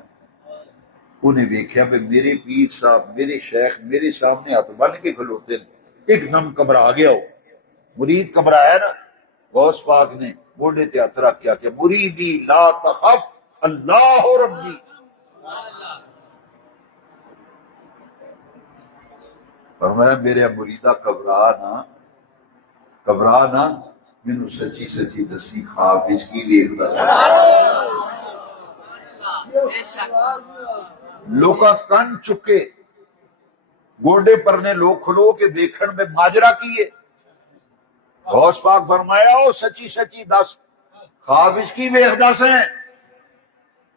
انہیں ویکھیا کہ میرے پیر صاحب میرے شیخ میرے سامنے ہاتھ بن کے کھلوتے ہیں، ایک دم گھبرا گیا ہو، مرید گھبرایا نا، غوث پاک نے موڈے تے ہاتھ رکھ کیا کہ مریدی لا تخف اللہ ربی، فرمایا میرے مریدہ گھبرا نہ، مینوں سچی سچی دسی خواب وچ کی ویکھدا سی۔ لوکاں کن چکے گوڈے پرنے لوگ کھلو کے دیکھن میں ماجرا کیے، غوث پاک فرمایا او سچی سچی دس خواب وچ کی ویکھدا سے؟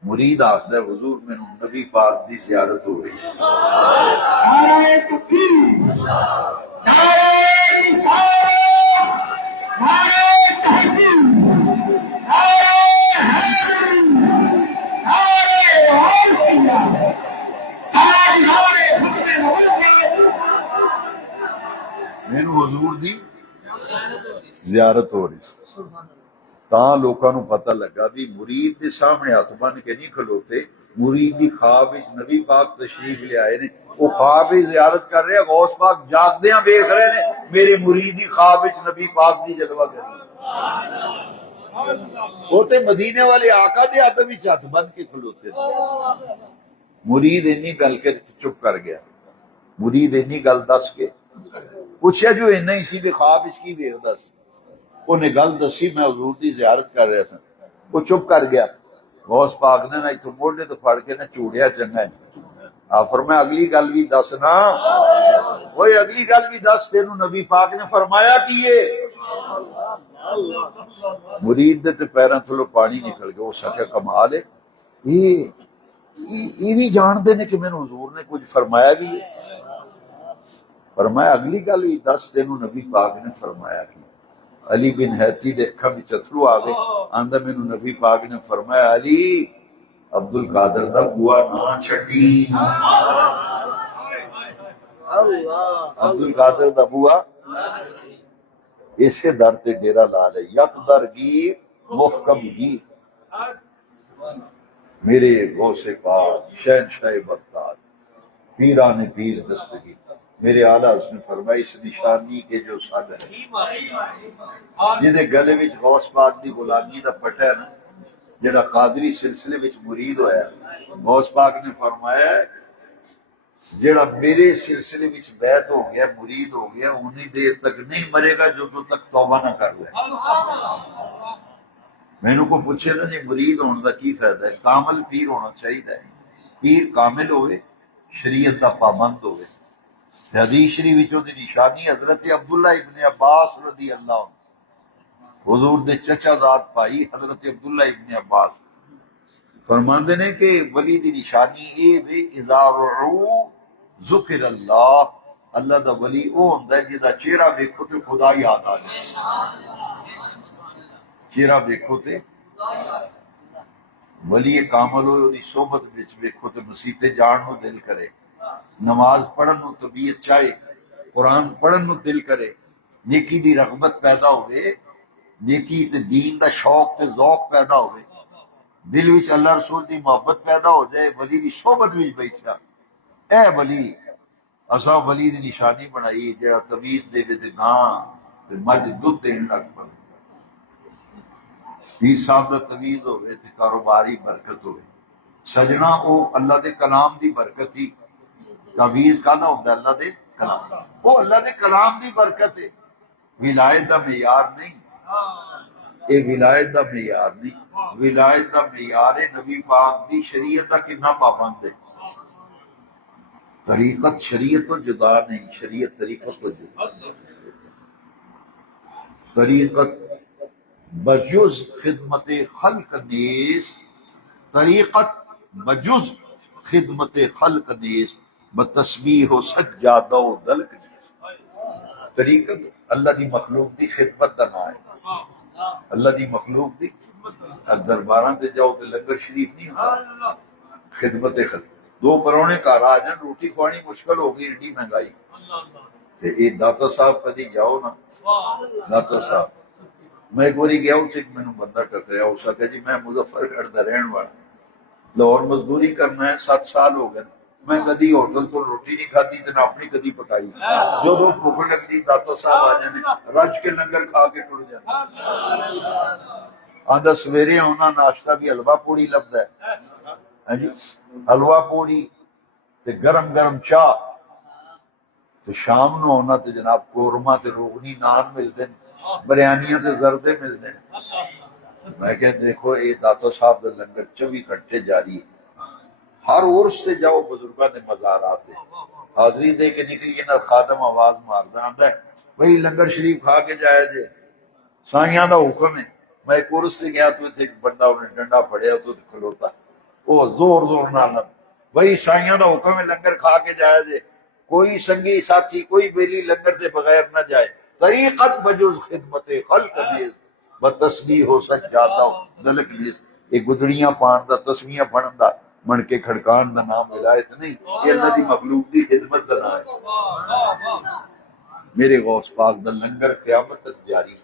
مرید آخدا ہے حضور مینوں نبی پاک دی زیارت ہو رہی ہے۔ نعرہ تکبیر، نعرہ رسالت، نعرہ تحقیق، نعرہ حیدری، نعرہ غوثیہ، مینوں حضور دی زیارت ہو رہی، تاں لوکاں نوں پتہ لگا بھی مرید دے سامنے ہاتھ بن کے نہیں کھلوتے، مرید دی خواب وچ نبی پاک تشریف لے آئے نے، وہ خواب وچ زیارت کر رہے، غوث پاک جاگدیاں ویکھ رہے نے میرے مرید دی خواب وچ نبی پاک دی جلوہ گری۔ وہ تے مدینے والے آقا دے ادب وچ ہاتھ بن کے کھلوتے نے۔ مرید انی گل کے چپ کر گیا، مرید انی گل دس کے پوچھا جو اینا ہی سی بھی خواب وچ کی ویکھدا سی، انہیں گل دسی میں حضور دی زیارت کر رہا سا، وہ چپ کر گیا۔ غوث پاک نے نہ اتھوں موڑے تو پھڑ کے نہ چوڑیا چنگا ہے، آپ فرمایا اگلی گل بھی دس نا، وہی اگلی گل بھی دس، تینوں نبی پاک نے فرمایا کیے؟ مرید دے تے پیراں تھلوں پانی نکل گیا، اس آخیا کمال ہے، یہ بھی جانتے نے کہ مینوں حضور نے کچھ فرمایا بھی ہے؟ فرمایا اگلی گل بھی دس، تینوں نبی پاک نے فرمایا کی؟ علی بن حیتی دے اکھاں وچ اتھرو آ گئے، آندا مینوں نبی پاک نے فرمایا علی عبد القادر دا بوا نہ چھڈی، عبد القادر دا بوا اسے در تے ڈیرا لا لے، یک در گیر محکم گیر۔ میرے غوث پاک شہنشاہ بغداد پیران پیر دستگیر میرے اعلیٰ اس نے فرمائی اس نشانی کے جو سال ہے جدے گلے وچ غوث پاک دی غلامی دا پٹا ہے نا، جڑا قادری سلسلے وچ مرید ہویا ہے، غوث پاک نے فرمایا جڑا میرے سلسلے وچ بیعت ہو گیا مرید ہو گیا انی دیر تک نہیں مرے گا جو تو تک توبہ نہ کر لے۔ مینوں کو پوچھے نا جی مرید ہونے دا کی فائدہ ہے؟ کامل پیر ہونا چاہیے، پیر کامل ہوئے، شریعت دا پابند ہوئے۔ حدیث شریف وچوں دی نشانی حضرت عبداللہ ابن عباس رضی اللہ عنہ، حضور دے چچا زاد بھائی حضرت عبداللہ ابن عباس فرماندے نے کہ ولی دی نشانی اے وے اذا رعو ذکر اللہ، اللہ دا ولی او ہوندا ہے جدا چہرہ ویکھو تے خدا یاد آ جائے، چہرہ ویکھو تے ولی کامل ہوئے دی صحبت وچ ویکھو تے مسیتے جان نو دل کرے، نماز پڑھن نو طبیعت چاہے، قرآن پڑھن نو دل کرے، نیکی دی رغبت پیدا ہوئے، نیکی تے دین دا شوق تے ذوق پیدا ہوئے، دل وچ اللہ رسول دی محبت پیدا ہو جائے، ولی دی صحبت وچ بیٹھا اے ولی اساں ولی دی نشانی بنائی جڑا تویز دے تے گاں تے مجھ دودھ دین لگ پے، پیر صاحب دا تویز ہوئے تے کاروباری برکت ہوئے، سجنا او اللہ دے کلام دی برکت ہی، تعویذ کہنا ہوتا ہے اللہ دے کلام، وہ اللہ دے کلام دی برکت ہے، ولایت دا معیار نہیں، اے ولایت دا معیار نہیں، ولایت دا معیار ہے نبی پاک دی شریعت دا کتنا پابند ہے۔ طریقت شریعت تو جدا نہیں، شریعت طریقت تو جدا، طریقت بجز خدمت خلق نیز، طریقت بجز خدمت خلق نیز، بتسبیح و سجادہ و دلک نیز۔ طریقت اللہ دی مخلوق دی خدمت دا نام ہے، اللہ دی مخلوق دی درباراں تے جاؤ تے لنگر شریف نہیں ہوتا، خدمت خلق، دو پرونے گھر آ جان روٹی کھوانی مشکل ہو گئی، ایڈی مہنگائی، تے اے داتا صاحب کدی جاؤ نا، داتا صاحب میں ایک باری گیا اتنے مینوں بندہ ٹکریا، اس آخیا جی میں مظفر گڑھ دا رہن والا، لاہور مزدوری کرنا ہے، 7 سال ہو گئے، میں کدی ہوٹل تو روٹی نہیں کھادی تے نہ اپنی کدی پکائی، جو بھوک لگتی داتا صاحب آ جانے رج کے لنگر کھا کے ٹر جانے، آندا سویرے آنا ناشتہ بھی حلوہ پوڑی لبدا ہے، ہاں جی حلوہ پوڑی تے گرم گرم چاہ، تے شام نو آنا تے جناب قورمہ تے روغنی نان ملدے ہیں، بریانیاں تے زردے ملدے ہیں۔ میں کہ دیکھو اے داتا صاحب دا لنگر 24 گھنٹے جاری ہے، ہر عرس تے جاؤ بزرگاں دے مزارات تے حاضری دے کے نکلیے نا، خادم آواز ماردا آندا ہے بھئی لنگر شریف کھا کے جایا جے، سائیاں دا حکم ہے۔ میں ایک عرس سے گیا تو ایک بندہ انہیں ڈنڈا پھڑیا تو کھلوتا، وہ زور زور نال بھئی سائیاں دا حکم ہے لنگر کھا کے جایا جے، کوئی سنگی ساتھی کوئی بیلی لنگر دے بغیر نہ جائے، طریقت بجز خدمت خلق نیز، بتسبیح و سجادہ و دلک نیز۔ ایک گدڑیاں پان دا تسبیحاں پڑھن دا من کے کھڑکان دا نام ولایت نہیں، یہ اللہ دی مخلوق دی خدمت دا نام ہے۔ میرے غوث پاک دا لنگر قیامت تک جاری،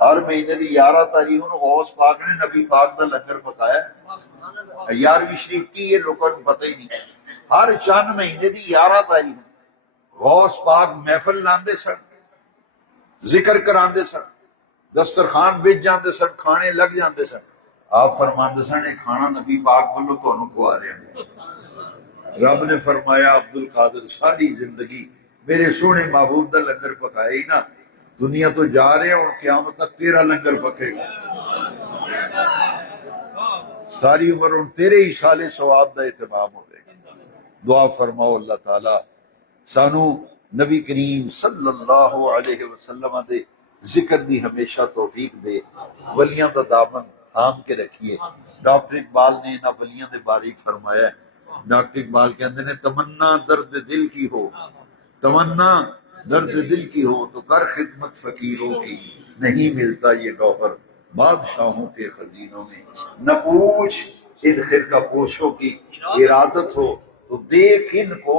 ہر مہینے دی 11 تاریخ نو غوث پاک نے نبی پاک دا لنگر پکایا، 11ویں شریف کی یہ لوگوں کو پتہ ہی نہیں، ہر چند مہینے دی 11 تاریخ غوث پاک محفل لاندے سن، ذکر کراندے سن، دسترخوان بچ جاندے سن، کھانے لگ جاندے سن، آپ فرماندے سن یہ کھانا نبی پاک والوں تانوں کھوا رہے ہیں۔ رب نے فرمایا عبد القادر ساری زندگی میرے سونے محبوب دا لنگر پکایا ہی نا، دنیا تو جا رہے ہیں اور قیامت تک تیرا لنگر پکے گا، ساری عمر ان تیرے ہی سالے ثواب دا اہتمام ہوئے گا۔ دعا فرماؤ اللہ تعالی سانو نبی کریم صلی اللہ علیہ وسلم دے ذکر دی ہمیشہ توفیق دے، ولیاں دا دامن تھام کے رکھیے۔ ڈاکٹر اقبال نے انہاں ولیاں دے بارک فرمایا ہے، ڈاکٹر اقبال کہندے نے تمنا درد دل کی ہو، تمنا درد دل کی ہو تو کر خدمت فقیروں کی، نہیں ملتا یہ گوہر بادشاہوں کے خزینوں میں، نہ پوچھ ان خرقہ پوشوں کی ارادت ہو تو دیکھ ان کو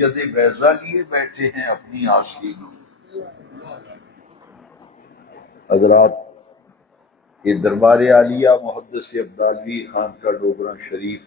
ید بیضا لیے بیٹھے ہیں اپنی آستینوں میں۔ حضرات، یہ دربار عالیہ محدث عبدالوی خانقاہ ڈوگرہ شریف